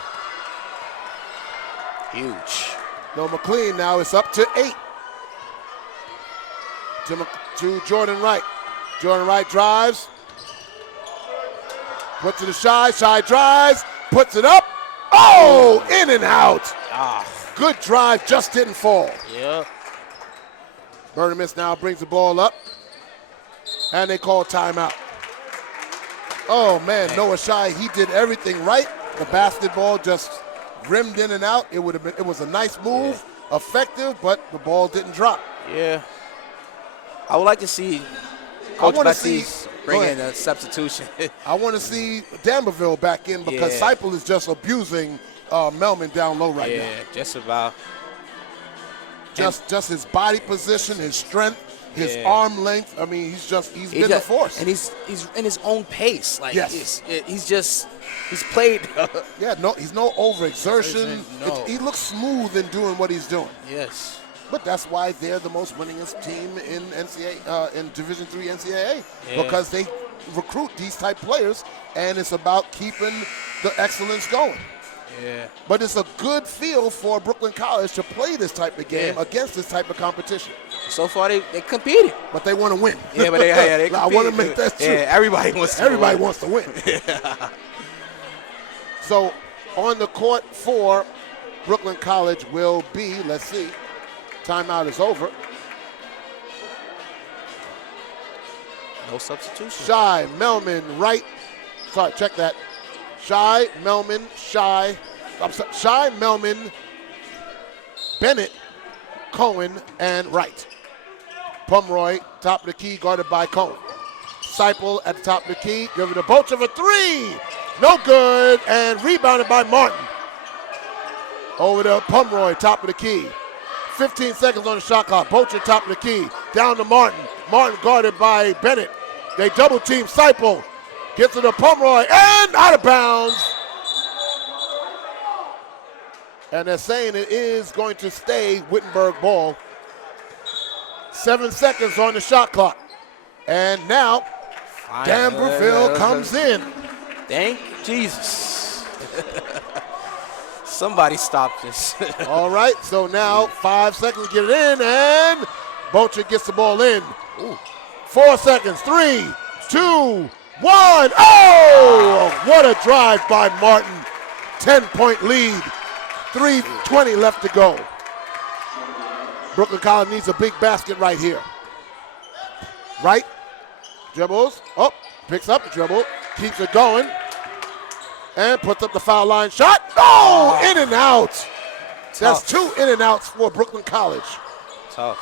Huge. No, McLean now is up to 8. To Jordan Wright. Jordan Wright drives. Puts it to Shy. Shy drives. Puts it up. Oh, in and out. Good drive, just didn't fall. Yeah. Bertimus now brings the ball up. And they call timeout. Oh, man, Noah Shai, he did everything right. The basketball just rimmed in and out. It was a nice move, effective, but the ball didn't drop. Yeah. I would like to see Coach Baptiste bring in a substitution. I want to see D'Amberville back in because Seipel is just abusing Melman down low right now. Yeah, just about. Just his body position, his strength, his arm length. I mean, he's been the force. And he's in his own pace. Like yes. He's played. He's no overexertion. No. He looks smooth in doing what he's doing. Yes. But that's why they're the most winningest team in in Division III NCAA because they recruit these type players, and it's about keeping the excellence going. Yeah. But it's a good feel for Brooklyn College to play this type of game against this type of competition. So far, they competed. But they want to win. Yeah, but they I want to make that true. Yeah, everybody wants to win. Yeah. So on the court for Brooklyn College will be, let's see, timeout is over. No substitution. Shai, Melman, Wright. Sorry, check that. Shai, Melman, Bennett, Cohen, and Wright. Pomeroy, top of the key, guarded by Cohen. Seipel at the top of the key, give it to Bocher for three. No good, and rebounded by Martin. Over to Pomeroy, top of the key. 15 seconds on the shot clock. Bocher, top of the key. Down to Martin. Martin guarded by Bennett. They double team Seipel. Gets it to Pomeroy, and out of bounds. And they're saying it is going to stay Wittenberg ball. 7 seconds on the shot clock. And now, D'Amberville comes in. Thank Jesus. Somebody stop this. All right, so now 5 seconds to get it in, and Bocher gets the ball in. Ooh. 4 seconds, 3, 2, 1. Oh, what a drive by Martin. 10-point lead. 3:20 left to go. Brooklyn College needs a big basket right here. Right, dribbles, picks up the dribble, keeps it going, and puts up the foul line shot. Oh, in and out. Tough. That's 2 in and outs for Brooklyn College. Tough.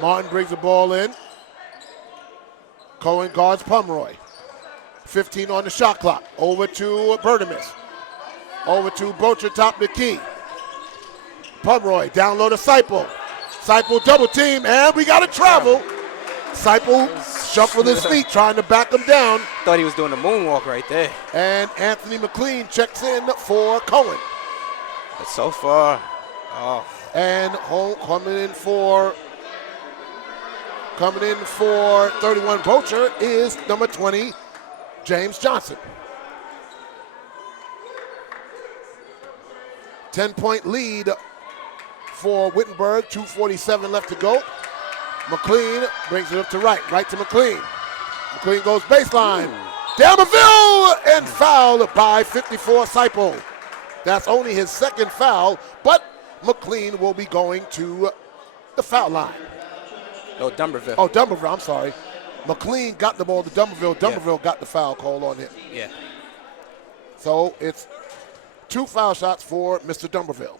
Martin brings the ball in. Cohen guards Pomeroy. 15 on the shot clock. Over to Bertimus. Over to Bocher, top of the key. Pomeroy down low to Seipel. Seipel double team, and we got to travel. Seipel shuffled his feet, trying to back him down. Thought he was doing the moonwalk right there. And Anthony McLean checks in for Cohen. But so far, And coming in for 31 Bocher is number 20, James Johnson. 10-point lead for Wittenberg, 2:47 left to go. McLean brings it up to Wright to McLean. McLean goes baseline. D'Amberville, and fouled by 54 Seipel. That's only his second foul, but McLean will be going to the foul line. Dumberville. Dumberville, I'm sorry. McLean got the ball to Dumberville. Dumberville got the foul call on him. Yeah. So it's 2 foul shots for Mr. Dumberville.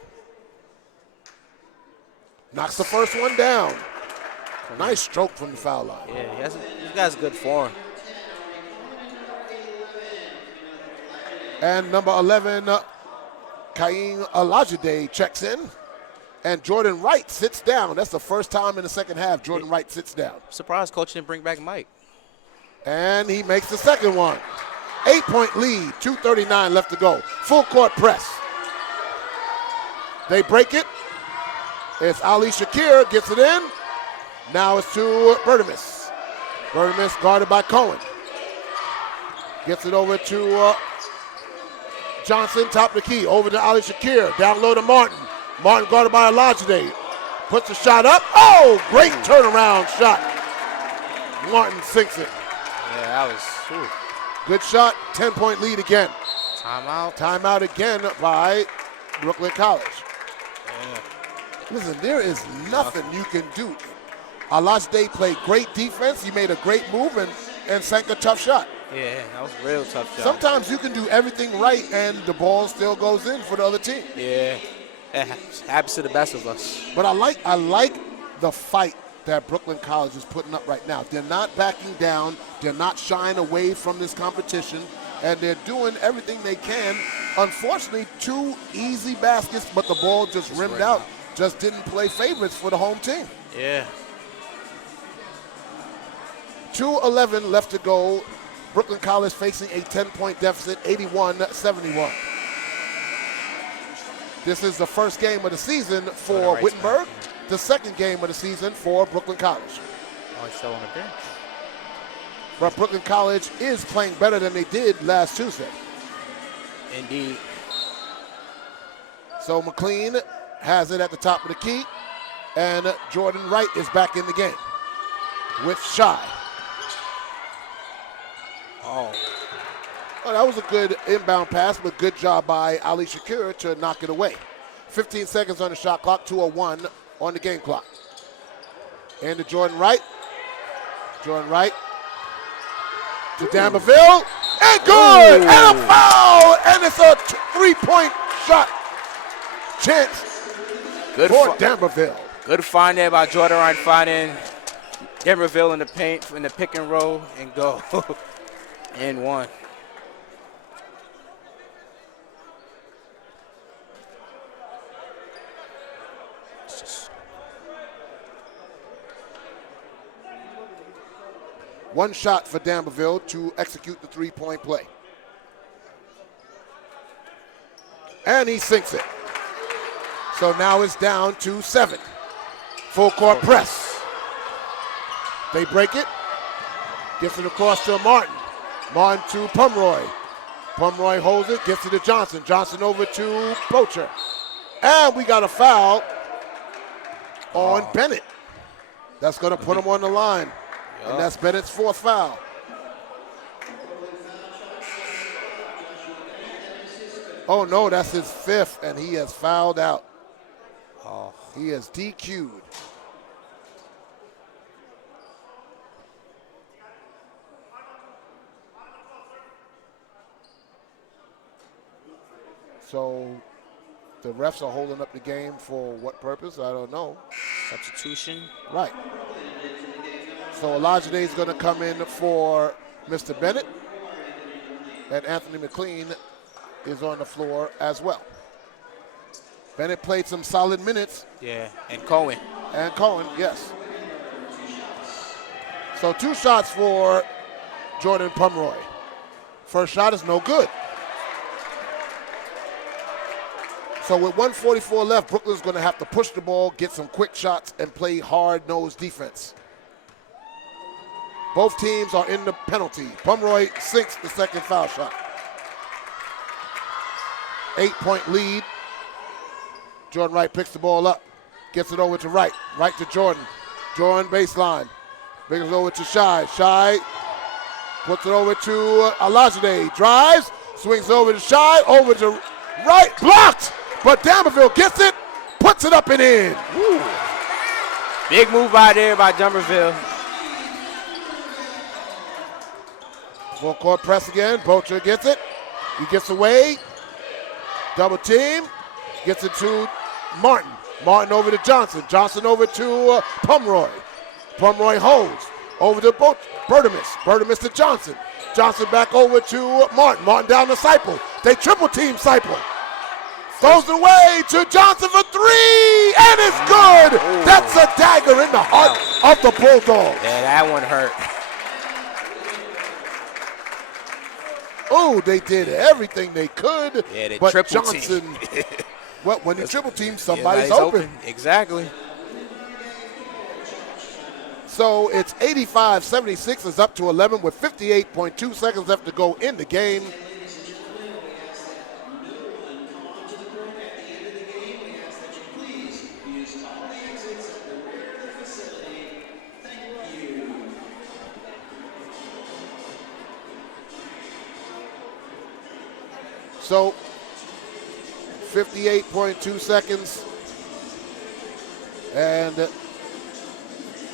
Knocks the first one down. Nice stroke from the foul line. Yeah, he got good form. And number 11, Cain Alajide checks in. And Jordan Wright sits down. That's the first time in the second half Jordan Wright sits down. Surprised coach didn't bring back Mike. And he makes the second one. 8-point lead, 2:39 left to go. Full court press. They break it. It's Ali Shakir, gets it in. Now it's to Bertimus. Bertimus guarded by Cohen. Gets it over to Johnson, top of the key. Over to Ali Shakir, down low to Martin. Martin guarded by Olajide. Puts the shot up. Oh, great turnaround shot. Martin sinks it. Yeah, that was good shot. 10-point lead again. Timeout. Timeout again by Brooklyn College. Yeah. Listen, there is nothing you can do. Alajde played great defense. He made a great move and sank a tough shot. Yeah, that was a real tough shot. Sometimes you can do everything right and the ball still goes in for the other team. Yeah, it happens to the best of us. But I like the fight that Brooklyn College is putting up right now. They're not backing down. They're not shying away from this competition. And they're doing everything they can. Unfortunately, 2 easy baskets, but the ball just rimmed out. Just didn't play favorites for the home team. Yeah. 2:11 left to go. Brooklyn College facing a 10-point deficit, 81-71. This is the first game of the season for Wittenberg, the second game of the season for Brooklyn College. Oh, he's still on the bench. But Brooklyn College is playing better than they did last Tuesday. Indeed. So McLean has it at the top of the key, and Jordan Wright is back in the game with Shy. Oh. Well, that was a good inbound pass, but good job by Ali Shakur to knock it away. 15 seconds on the shot clock, 2:01 on the game clock. And to Jordan Wright. Jordan Wright to D'Amerville, and good! Ooh. And a foul! And it's a 3-point shot chance for D'Amerville. Good find there by Jordan Wright, finding D'Amerville in the paint, in the pick and roll, and go. And one. One shot for D'Amerville to execute the 3-point play. And he sinks it. So now it's down to 7. Full court press. They break it. Gets it across to Martin. Martin to Pomeroy. Pomeroy holds it, gets it to Johnson. Johnson over to Poacher. And we got a foul on Bennett. That's going to put him on the line. And that's Bennett's 4th foul. Oh, no, that's his 5th, and he has fouled out. Oh. He has DQ'd. So the refs are holding up the game for what purpose? I don't know. Substitution. Right. So Olajide is going to come in for Mr. Bennett. And Anthony McLean is on the floor as well. Bennett played some solid minutes. Yeah, and Cohen. And Cohen, yes. So 2 shots for Jordan Pomeroy. First shot is no good. So with 1:44 left, Brooklyn's going to have to push the ball, get some quick shots, and play hard-nosed defense. Both teams are in the penalty. Pomeroy sinks the second foul shot. 8-point lead. Jordan Wright picks the ball up, gets it over to Wright. Wright to Jordan. Jordan baseline. Brings it over to Shy. Shy puts it over to Olajide. Drives, swings over to Shy, over to Wright. Blocked! But D'Amerville gets it, puts it up and in. Woo. Big move by there by D'Amerville. Full court press again. Poacher gets it. He gets away. Double team. Gets it to Martin. Martin over to Johnson. Johnson over to Pomeroy. Pomeroy holds. Over to Bertimus. Bertimus to Johnson. Johnson back over to Martin. Martin down to Seipel. They triple team Seipel. Throws it away to Johnson for 3, and it's good. Ooh. That's a dagger in the heart of the Bulldogs. Yeah, that one hurt. Oh, they did everything they could. Yeah, they but triple Johnson, team. well, when you triple team, somebody's open. Exactly. So it's 85-76. Is up to 11 with 58.2 seconds left to go in the game. So 58.2 seconds, and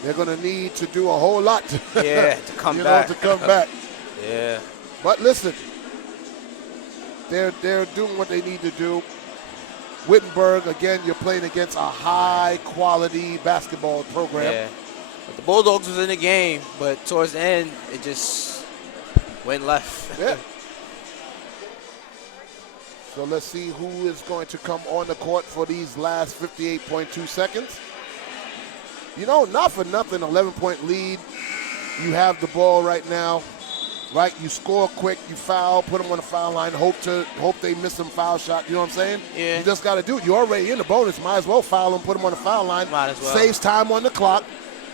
They're going to need to do a whole lot To come you back. know, to come back. Yeah. But listen, they're doing what they need to do. Wittenberg, again, you're playing against a high-quality basketball program. Yeah. But the Bulldogs was in the game, but towards the end, it just went left. Yeah. So let's see who is going to come on the court for these last 58.2 seconds. You know, not for nothing, 11-point lead. You have the ball right now, right? You score quick, you foul, put them on the foul line, hope they miss some foul shot. You know what I'm saying? Yeah. You just got to do it. You're already in the bonus. Might as well foul them, put them on the foul line. Might as well. Saves time on the clock,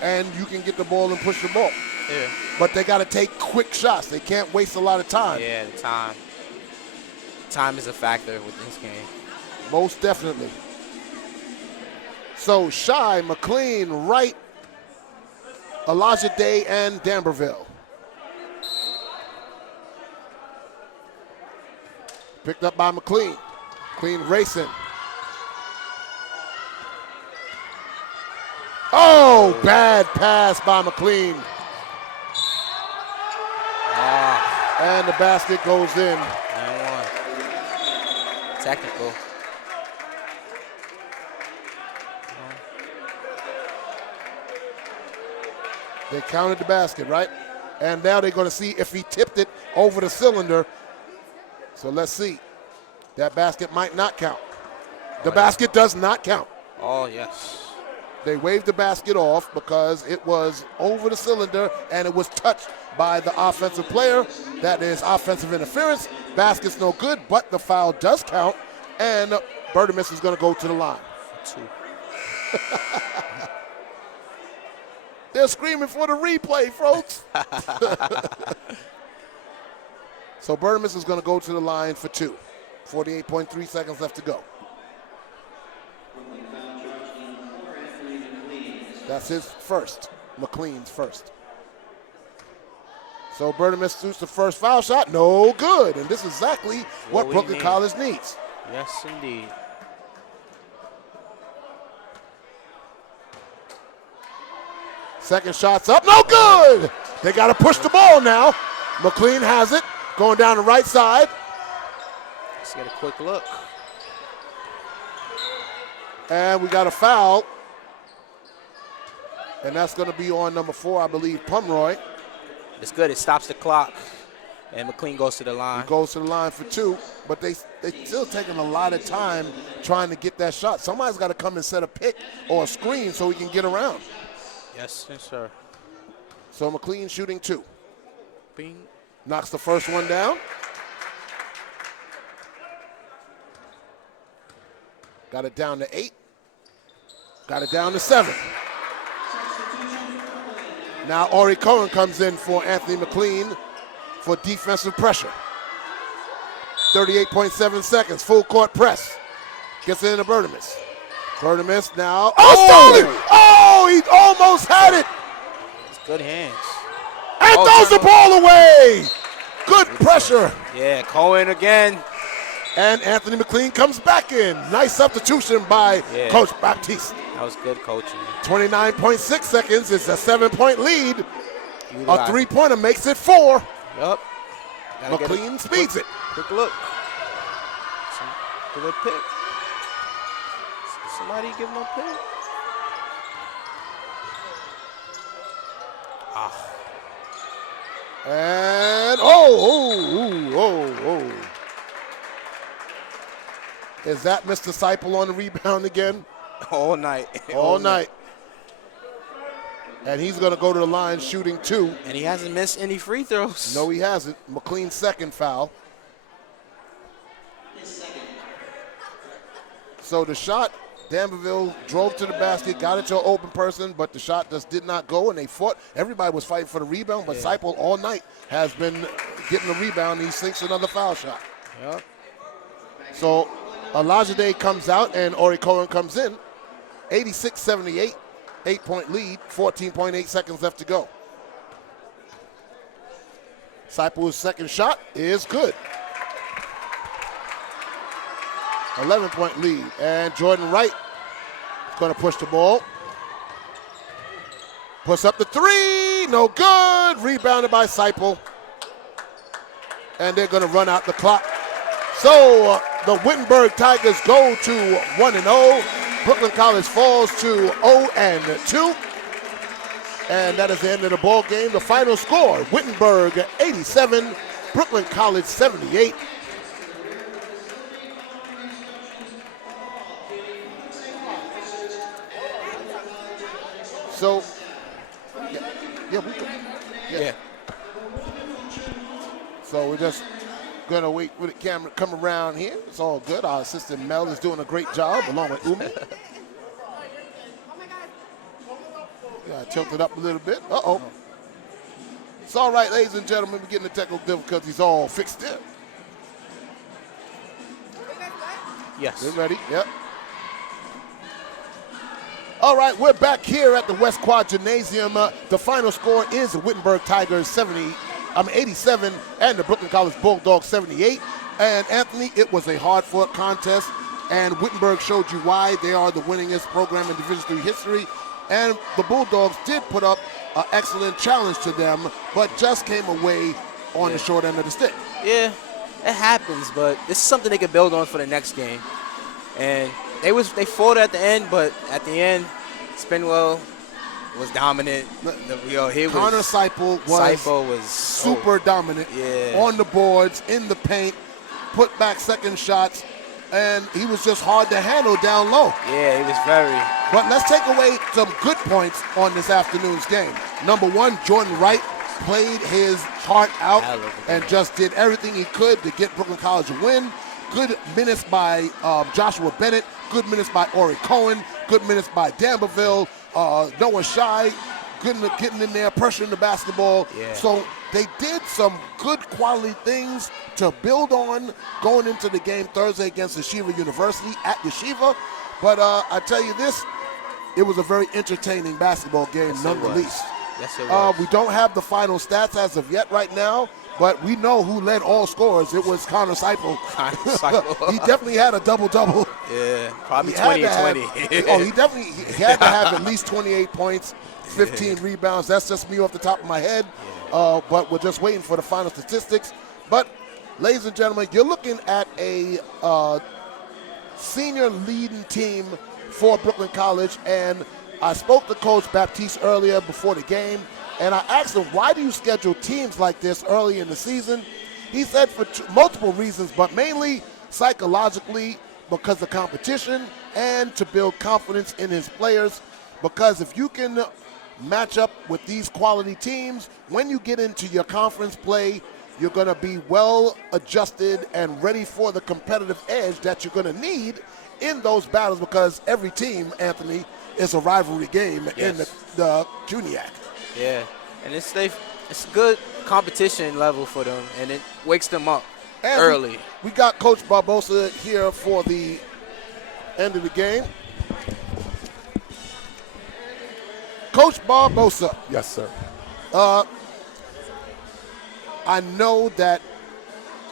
and you can get the ball and push the ball. Yeah. But they got to take quick shots. They can't waste a lot of time. Yeah, the time. Time is a factor with this game. Most definitely. So Shy, McLean, Wright, Elijah Day, and D'Amberville. Picked up by McLean. McLean racing. Oh, bad pass by McLean. And the basket goes in. And one. Technical. They counted the basket, right? And now they're going to see if he tipped it over the cylinder. So let's see. That basket might not count. The basket does not count. Oh, yes. They waved the basket off because it was over the cylinder and it was touched by the offensive player. That is offensive interference. Basket's no good, but the foul does count. And Bertimus is going to go to the line. For two. They're screaming for the replay, folks. So Bertimus is going to go to the line for two. 48.3 seconds left to go. That's his first, McLean's first. So Bertimus shoots the first foul shot. No good. And this is exactly what Brooklyn College needs. Yes, indeed. Second shot's up. No good. They got to push the ball now. McLean has it. Going down the right side. Let's get a quick look. And we got a foul. And that's going to be on number 4, I believe, Pomeroy. It's good. It stops the clock. And McLean goes to the line. He goes to the line for 2. But they still taking a lot of time trying to get that shot. Somebody's got to come and set a pick or a screen so he can get around. Yes, sir. So McLean shooting 2. Bing. Knocks the first one down. Got it down to 8. Got it down to 7. Now Ori Cohen comes in for Anthony McLean for defensive pressure. 38.7 seconds, full court press. Gets it into Bertimus. Bertimus now. Oh, stolen! Oh, he almost had it. It's good hands. And throws the ball away. Good pressure. Yeah, Cohen again. And Anthony McLean comes back in. Nice substitution by Coach Baptiste. That was good coaching. 29.6 seconds. It's a 7-point lead. A three-pointer makes it 4. Yup. McLean speeds it. Quick look. Good pick. Somebody give him a pick. And Is that Mr. Seipel on the rebound again? All night. All night. And he's going to go to the line shooting 2. And he hasn't missed any free throws. No, he hasn't. McLean's second foul. So the shot, D'Amberville drove to the basket, got it to an open person, but the shot just did not go, and they fought. Everybody was fighting for the rebound, but Seipel all night has been getting the rebound, and he sinks another foul shot. Yep. So Elijah Day comes out, and Ori Cohen comes in. 86-78, 8-point lead, 14.8 seconds left to go. Seipel's second shot is good. 11-point lead. And Jordan Wright is going to push the ball. Puts up the three, no good. Rebounded by Seipel. And they're going to run out the clock. So the Wittenberg Tigers go to 1-0. Brooklyn College falls to 0-2. And that is the end of the ball game. The final score, Wittenberg 87, Brooklyn College 78. So, yeah, we could. Yeah. So we're just gonna wait for the camera to come around here. It's all good. Our assistant Mel is doing a great job along with Umi. Yeah, I tilted up a little bit. Uh-oh. It's all right, ladies and gentlemen. We're getting the technical difficulties all fixed there. Yes. We're ready. Yep. All right, we're back here at the West Quad Gymnasium. The final score is the Wittenberg Tigers 87 and the Brooklyn College Bulldogs 78. And Anthony, it was a hard-fought contest, and Wittenberg showed you why they are the winningest program in Division III history. And the Bulldogs did put up an excellent challenge to them, but just came away on the short end of the stick. Yeah, it happens, but this is something they can build on for the next game. And they fought at the end, but at the end, Spinwell was dominant. Connor Seipel was super dominant on the boards, in the paint, put back second shots, and he was just hard to handle down low. Yeah, he was very. But let's take away some good points on this afternoon's game. Number one, Jordan Wright played his heart out and just did everything he could to get Brooklyn College a win. Good minutes by Joshua Bennett. Good minutes by Ori Cohen. Good minutes by D'Amberville. Noah Shai getting in there, pressuring the basketball. Yeah. So they did some good quality things to build on going into the game Thursday against Yeshiva University at Yeshiva. But I tell you this, it was a very entertaining basketball game nonetheless. Yes, it was. We don't have the final stats as of yet right now, but we know who led all scorers. It was Connor Seipel. He definitely had a double-double. Yeah, probably 20 and 20. He had to have at least 28 points, 15 rebounds. That's just me off the top of my head. But we're just waiting for the final statistics. But, ladies and gentlemen, you're looking at a senior leading team for Brooklyn College. And I spoke to Coach Baptiste earlier before the game, and I asked him, why do you schedule teams like this early in the season? He said for multiple reasons, but mainly psychologically because of competition and to build confidence in his players. Because if you can match up with these quality teams, when you get into your conference play, you're going to be well adjusted and ready for the competitive edge that you're going to need in those battles, because every team, Anthony, is a rivalry game in the CUNYAC. Yeah, and it's good competition level for them, and it wakes them up early. We got Coach Barbosa here for the end of the game. Coach Barbosa. Yes, sir. I know that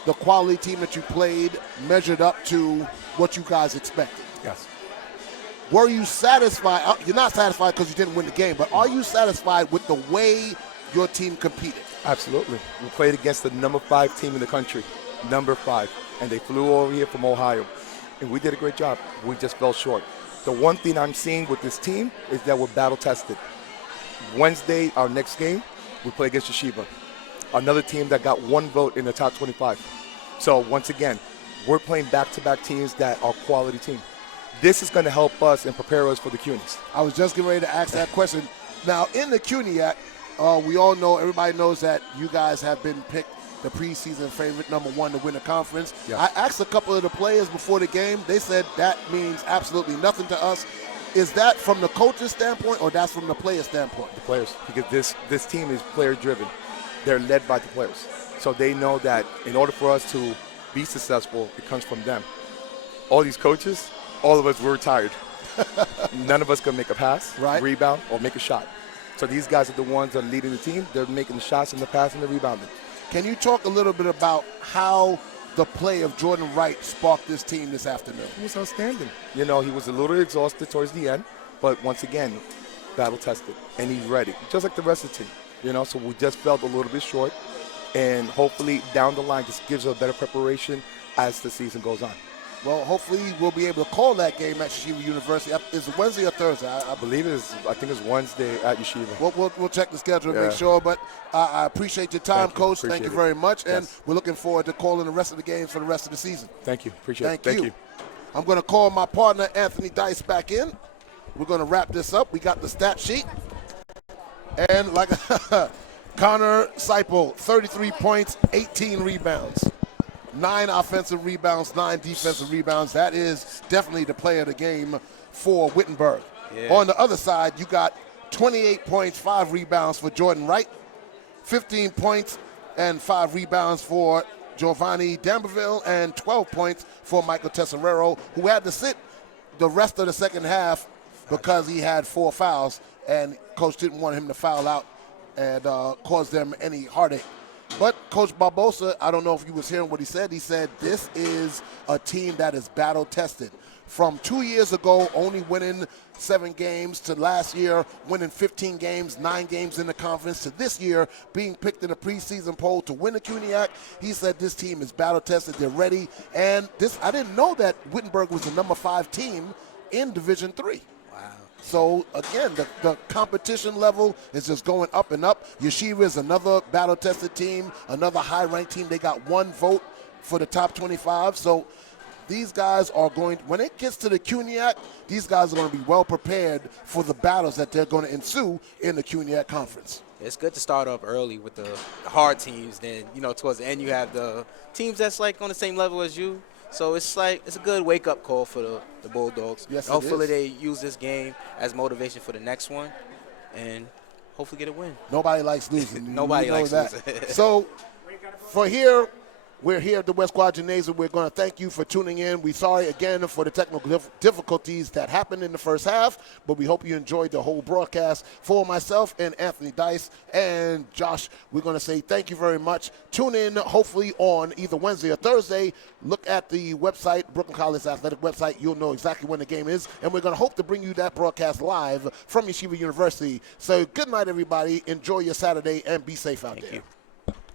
the quality team that you played measured up to what you guys expected. Yes. Were you satisfied? You're not satisfied because you didn't win the game, but are you satisfied with the way your team competed? Absolutely. We played against the number 5 team in the country, number 5, and they flew over here from Ohio, and we did a great job. We just fell short. The one thing I'm seeing with this team is that we're battle tested. Wednesday, our next game, we play against Yeshiva, another team that got 1 vote in the top 25. So once again, we're playing back-to-back teams that are quality teams. This is going to help us and prepare us for the CUNYs. I was just getting ready to ask that question. Now, in the CUNYAC, we all know, everybody knows that you guys have been picked the preseason favorite, number 1 to win the conference. Yes. I asked a couple of the players before the game. They said that means absolutely nothing to us. Is that from the coach's standpoint or that's from the player's standpoint? The players, because this team is player-driven. They're led by the players. So they know that in order for us to be successful, it comes from them. All these coaches, all of us were retired. None of us could make a pass, rebound, or make a shot. So these guys are the ones that are leading the team. They're making the shots and the passing and the rebounding. Can you talk a little bit about how the play of Jordan Wright sparked this team this afternoon? He was outstanding. You know, he was a little exhausted towards the end, but once again, battle tested, and he's ready, just like the rest of the team. You know, so we just felt a little bit short, and hopefully down the line just gives us a better preparation as the season goes on. Well, hopefully we'll be able to call that game at Yeshiva University. Is it Wednesday or Thursday? I believe I think it's Wednesday at Yeshiva. We'll check the schedule and make sure. But I appreciate your time, Coach. Thank you very much. And we're looking forward to calling the rest of the games for the rest of the season. Thank you. Appreciate it. Thank you. I'm going to call my partner, Anthony Dice, back in. We're going to wrap this up. We got the stat sheet. And like Connor Seipel, 33 points, 18 rebounds. 9 offensive rebounds, 9 defensive rebounds. That is definitely the player of the game for Wittenberg. Yeah. On the other side, you got 28 points, 5 rebounds for Jordan Wright, 15 points and 5 rebounds for Giovanni D'Amberville, and 12 points for Michael Tesserero, who had to sit the rest of the second half because he had 4 fouls, and Coach didn't want him to foul out and cause them any heartache. But Coach Barbosa, I don't know if you was hearing what he said. He said this is a team that is battle-tested. From 2 years ago, only winning 7 games, to last year winning 15 games, 9 games in the conference, to this year being picked in a preseason poll to win the CUNYAC. He said this team is battle-tested. They're ready. And I didn't know that Wittenberg was the number 5 team in Division III. So, again, the competition level is just going up and up. Yeshiva is another battle-tested team, another high-ranked team. They got 1 vote for the top 25. So these guys are going – when it gets to the CUNYAC, these guys are going to be well prepared for the battles that they're going to ensue in the CUNYAC conference. It's good to start off early with the hard teams. Then, towards the end you have the teams that's, like, on the same level as you. So it's a good wake-up call for the Bulldogs. Yes, hopefully they use this game as motivation for the next one, and hopefully get a win. Nobody likes losing. Nobody likes losing. So we're here at the West Quad Gymnasium. We're going to thank you for tuning in. We're sorry again for the technical difficulties that happened in the first half, but we hope you enjoyed the whole broadcast. For myself and Anthony Dice and Josh, we're going to say thank you very much. Tune in hopefully on either Wednesday or Thursday. Look at the website, Brooklyn College Athletic website. You'll know exactly when the game is, and we're going to hope to bring you that broadcast live from Yeshiva University. So good night, everybody. Enjoy your Saturday and be safe out there. Thank you.